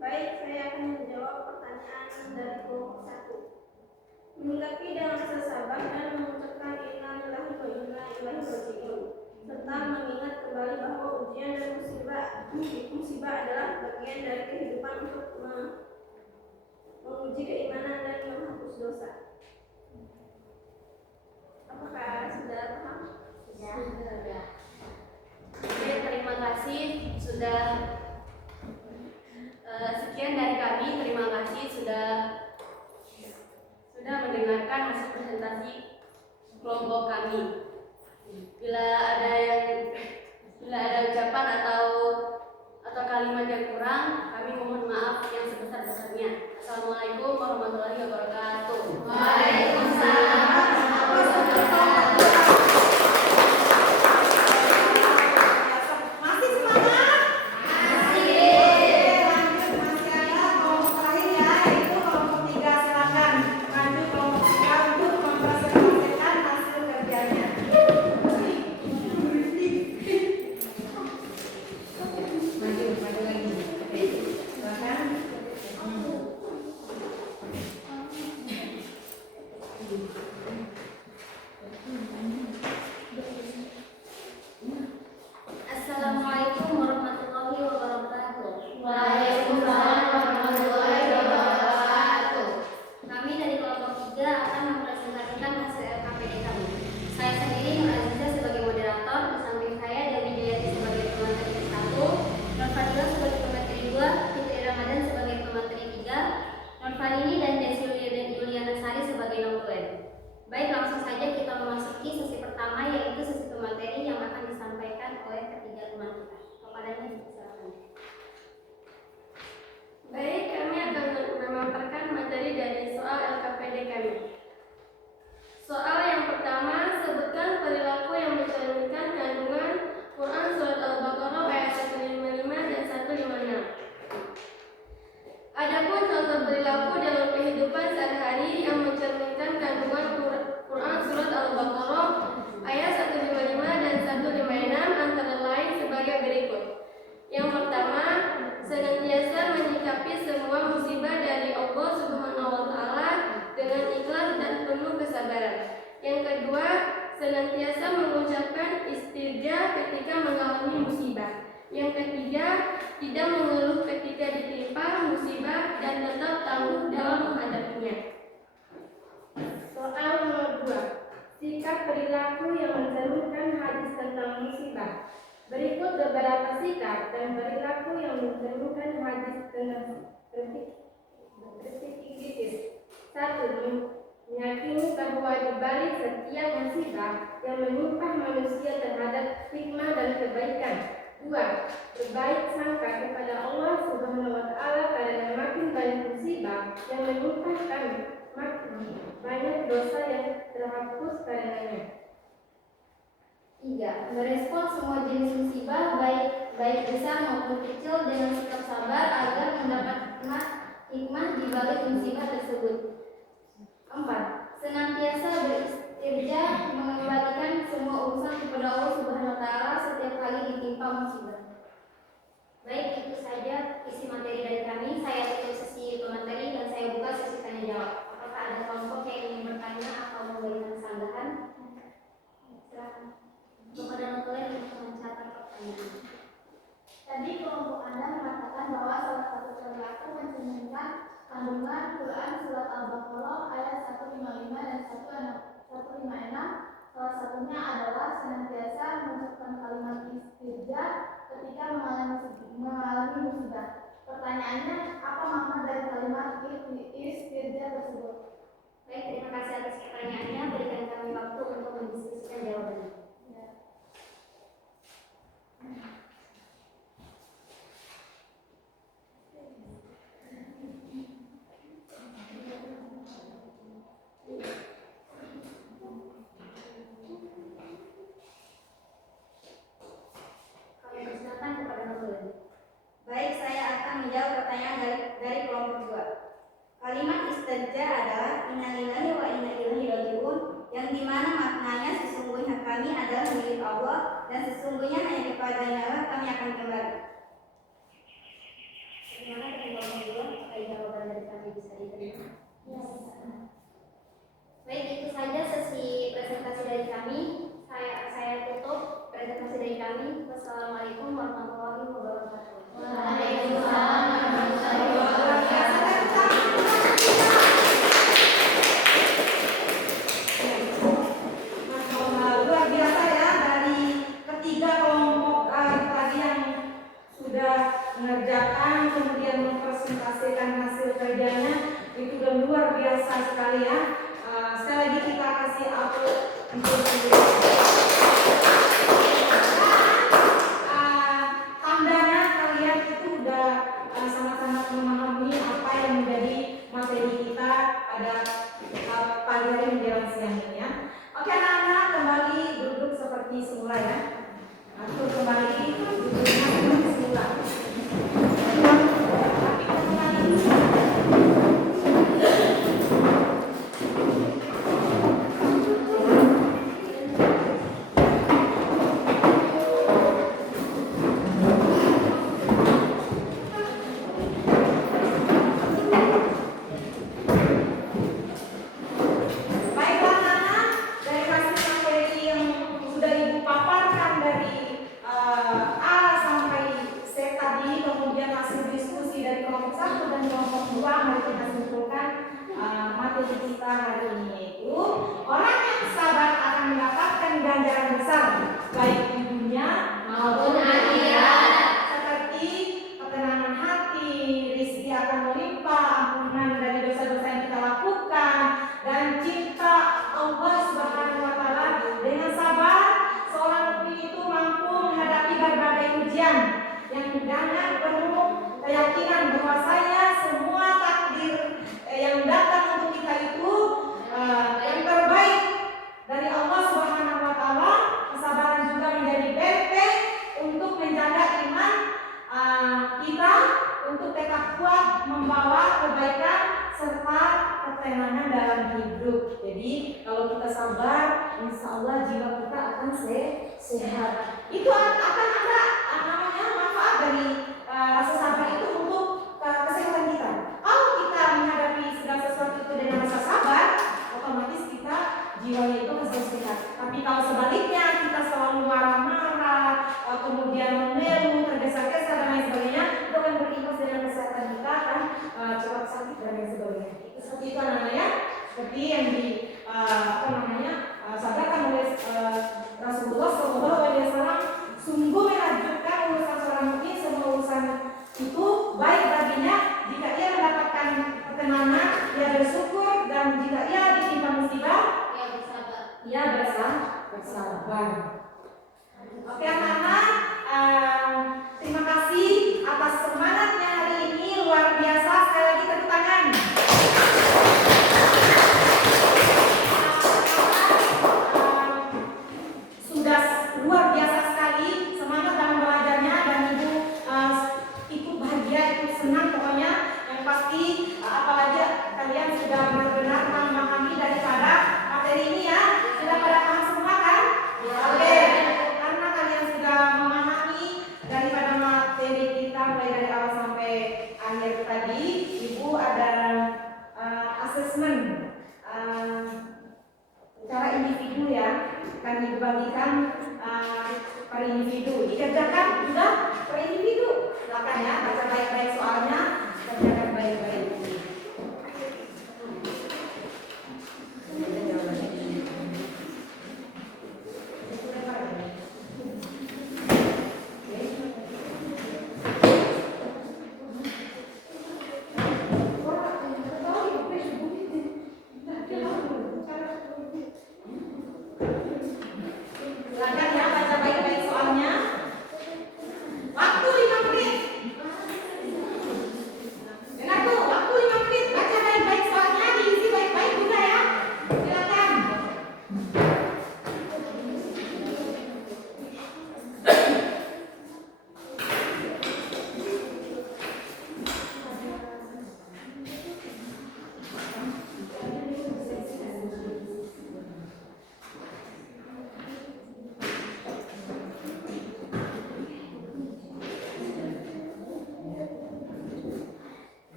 Baik, saya akan menjawab pertanyaan dari kelompok 1. Menyikapi dengan rasa sabar dan mengucapkan innalillahi wa inna ilaihi raji'un, serta mengingat kembali bahwa ujian dan musibah adalah bagian dari kehidupan untuk menguji keimanan dan menghapus dosa. Apakah sudah paham? Sudah. Oke, terima kasih sudah. Sekian dari kami. Terima kasih sudah mendengarkan hasil presentasi kelompok kami. Bila ada ucapan atau kalimat yang kurang, kami mohon maaf yang sebesar-besarnya. Assalamualaikum warahmatullahi wabarakatuh. Waalaikumsalam. hari yang mencerminkan kandungan Quran surat Al-Baqarah ayat 155 dan 156 antara lain sebagai berikut. Yang pertama, senantiasa menyikapi semua musibah dari Allah Subhanahu wa taala dengan ikhlas dan penuh kesabaran. Yang kedua, senantiasa mengucapkan istirja ketika mengalami musibah. Yang ketiga, tidak mengeluh ketika ditimpa musibah dan tetap tangguh dalam menghadapinya. Soal nomor 2, sikap perilaku yang mencerminkan hadis tentang musibah. Berikut beberapa sikap dan perilaku yang mencerminkan hadis tentang berpikir kritis. 1. Meyakini bahwa di balik setiap musibah yang menimpa manusia terhadap hikmah dan kebaikan. 2. Berbaik sangka kepada Allah Subhanahu wa taala karena makin banyak musibah yang menimpa kami, makin banyak dosa yang terhapus karenanya. 3. Merespon semua jenis musibah baik besar maupun kecil dengan sikap sabar agar mendapat hikmah di balik musibah tersebut. 4. Senantiasa beristirja mengembalikan semua urusan kepada Allah Subhanahu wa taala setiap kali ditimpa musibah. Baik, itu saja isi materi dari kami. Saya tutup sesi pemateri dan saya buka sesi tanya jawab. Apakah ada kelompok yang ingin bertanya atau memberikan sanggahan? Kepada notulek untuk mencatat pertanyaan. Tadi kelompok Anda mengatakan bahwa salah satu perilaku mencerminkan kandungan Quran surat Al-Baqarah ayat 155 dan 156. Salah satunya adalah senantiasa mengucapkan kalimat istirja ketika mengalami musibah. Pertanyaannya, apa makna dari kalimat istirja tersebut? Baik, terima kasih atas pertanyaannya. Berikan kami waktu untuk mendiskusikan jawabannya. Baik, saya akan menjawab pertanyaan dari kelompok 2. Kalimat istirja adalah innalillahi wa inna ilaihi raji'un, yang dimana maknanya sesungguhnya kami adalah milik Allah dan sesungguhnya hanya kepadanya lah kami akan kembali. Bagaimana dari kelompok 2? Apakah jawaban dari kami bisa diterima? Baik, itu saja sesi presentasi dari kami. Saya tutup presentasi dari kami. Wassalamualaikum warahmatullahi wabarakatuh. Waalaikumsalam warahmatullahi wabarakatuh. Luar biasa ya, dari ketiga kelompok tadi yang sudah mengerjakan kemudian mempresentasikan hasil kerjanya, itu udah luar biasa sekali ya. Sekali lagi kita kasih upload untuk tandanya kalian itu udah sangat-sangat memahami apa yang menjadi materi kita pada pagi hari menjelang siang ini ya. Oke anak-anak, kembali duduk seperti semula ya. Atur kembali duduknya seperti semula. Untuk tetap kuat membawa kebaikan serta ketenangan hidup. Jadi kalau kita sabar, insya Allah jiwa kita akan sehat. Itu akan ada namanya manfaat dari rasa sabar itu untuk kesehatan kita. Kalau kita menghadapi segala sesuatu itu dengan rasa sabar, otomatis kita jiwanya itu pasti sehat. Tapi kalau sebaliknya kita selalu marah-marah, kemudian mengeluh, tergesa-gesa dan lain sebagainya, itu akan berimbas dengan kesehatan kita akan cepat sakit dan lain sebagainya. Seperti itu namanya, seperti yang sabdakan oleh Rasulullah SAW, sungguh menakjubkan urusan seorang mukmin, semua urusan itu baik baginya jika ia mendapatkan ketenangan, ia bersyukur, dan jika ia ditimpa musibah, ia bersabar. Oke anak-anak, terima kasih atas semangatnya hari ini, luar biasa. Sekali lagi tepuk tangan. Sudah luar biasa sekali semangat dalam belajarnya, dan ibu ikut bahagia, ikut senang pokoknya. Yang pasti apalagi kalian sudah benar-benar memahami daripada materi ini ya. Sudah pada paham semua kan? Oke. Karena kalian sudah memahami daripada materi kita mulai dari awal sampai akhir tadi, ibu ada asesmen secara individu ya, akan dibagikan per individu. Dikerjakan juga per individu. Silakan ya, baca baik-baik soalnya, kerjakan baik-baik. Silakan ya, baca baik-baik soalnya. Waktu 5 menit. Dengar tuh, waktu 5 menit. Baca baik-baik soalnya, diisi baik-baik juga ya. Silakan.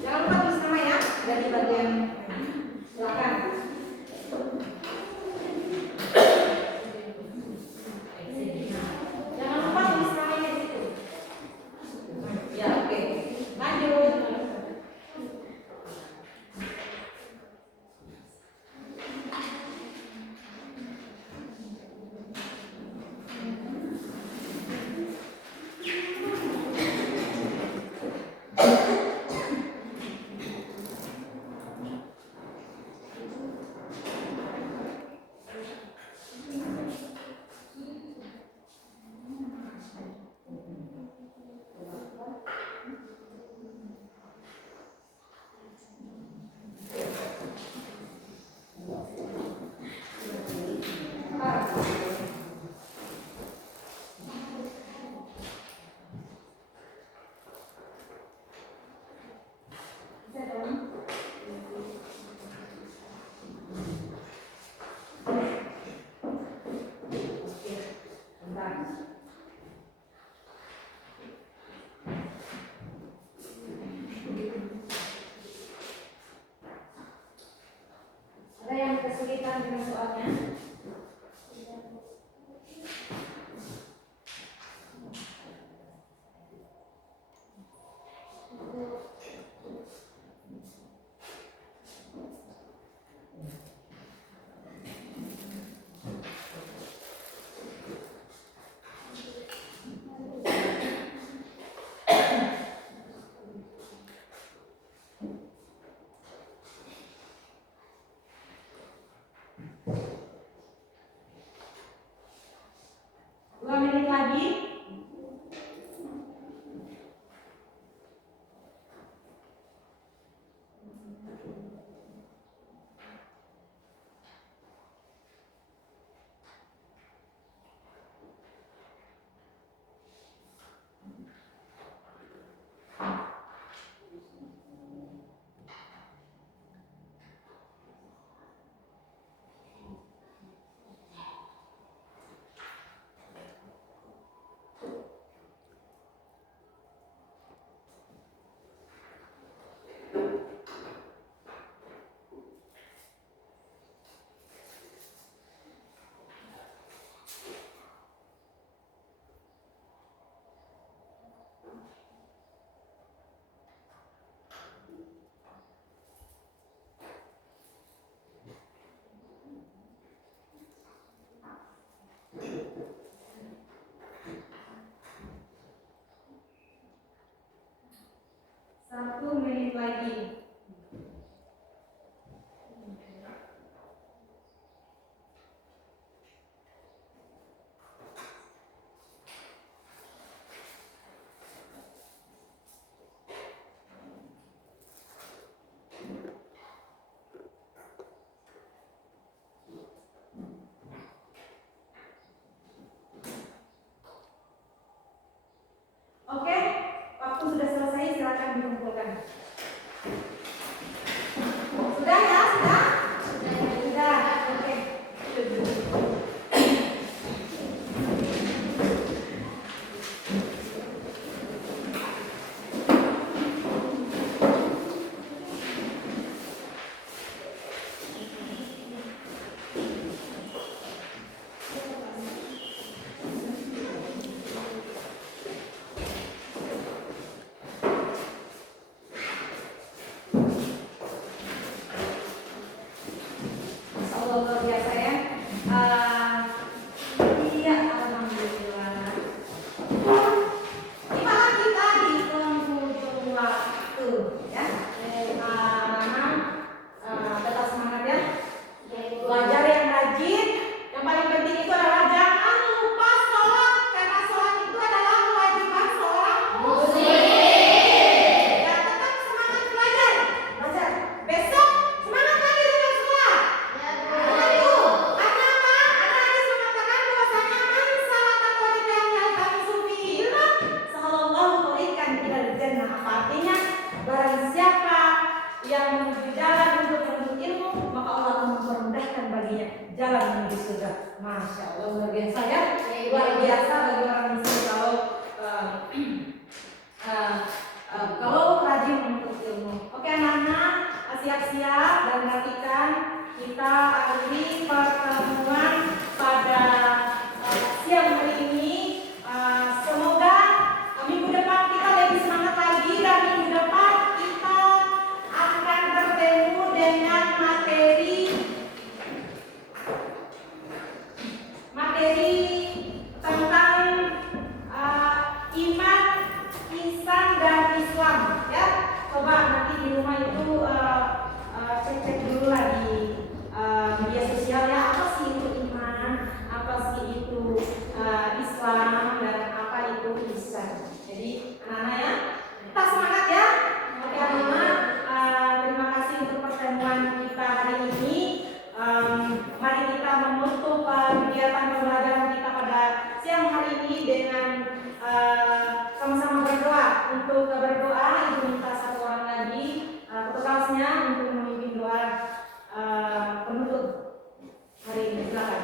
Jangan lupa tulis nama ya dari bagian silakan. Jangan lupa tulis namanya di situ. Ya, oke. Lanjut. Ada yang kesulitan dengan soalnya? 1 menit lagi. Oke, waktu sudah selesai, silakan dikumpulkan. Sudah ya, sudah? Sudah, oke. Allah luar biasa ya. Iya, alhamdulillah. Gimana kita di penghujung waktu ya? Tetap semangat ya. Belajar yang rajin. Yang paling penting itu adalah jangan lupa sholat, karena sholat itu adalah kewajiban seorang muslim. Ya, tetap semangat belajar. Belajar. Besok semangat lagi dengan sholat. Karena apa? Ada hadis mengatakan bahwasanya man salaka thariqan yaltamisu fihi ilman sahalallahu thariqan ilal jannah. Apa artinya? Barang siapa yang menuju jalan untuk menuntut ilmu, maka Allah akan mempermudahkan baginya jalan menuju surga. Masya Allah, luar biasa ya. Luar biasa bagi orang muslim kalau rajin menuntut ilmu. Oke anak-anak, siap-siap dan perhatikan, kita akhiri pertemuan pada siang hari ini. Semoga minggu depan kita lebih semangat lagi, dan minggu depan kita akan bertemu dengan materi tentang iman, ihsan dan Islam ya. Coba nanti di rumah itu cek dulu lagi media sosial ya, apa sih itu iman, apa sih itu Islam, dan apa itu ihsan. Jadi anak-anak ya, kita semangat ya. Oke anak-anak, terima kasih untuk pertemuan kita hari ini. Mari kita menutup kegiatan pembelajaran kita pada siang hari ini dengan sama-sama berdoa. Untuk berdoa, Ibu minta satu orang lagi petugasnya untuk memimpin doa penutup hari ini. Silakan.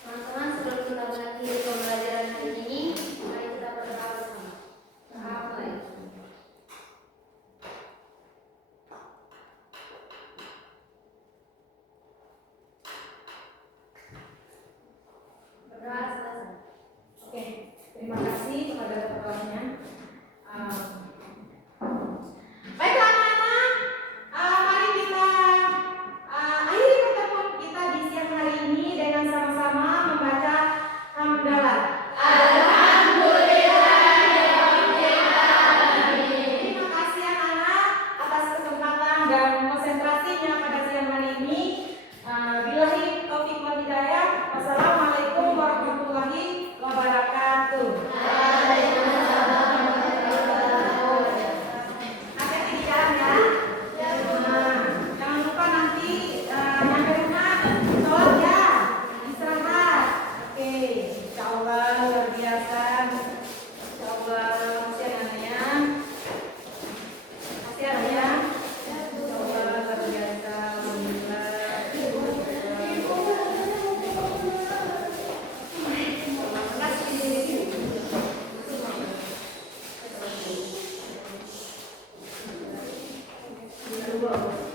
Teman-teman, sebelum kita mengakhiri pembelajaran hari ini, mari kita berdoa bersama. Amin. Berdoa selesai. Oke, terima kasih kepada ketuanya. Baiklah anak-anak, mari kita akhiri pertemuan kita di siang hari ini dengan sama-sama membaca hamdalah. Terima kasih anak-anak atas kesempatan dan konsentrasinya pada siang hari ini. Billahi taufiq wal hidayah. Wassalamualaikum warahmatullahi wabarakatuh. Hati-hati di jalan ya. Jangan lupa nanti nyampe rumah sholat ya, istirahat. Oke, insyaallah luar biasa. Insyaallah masih ada ya. Masih ada ya. Insyaallah luar biasa. Alhamdulillah. Terima kasih.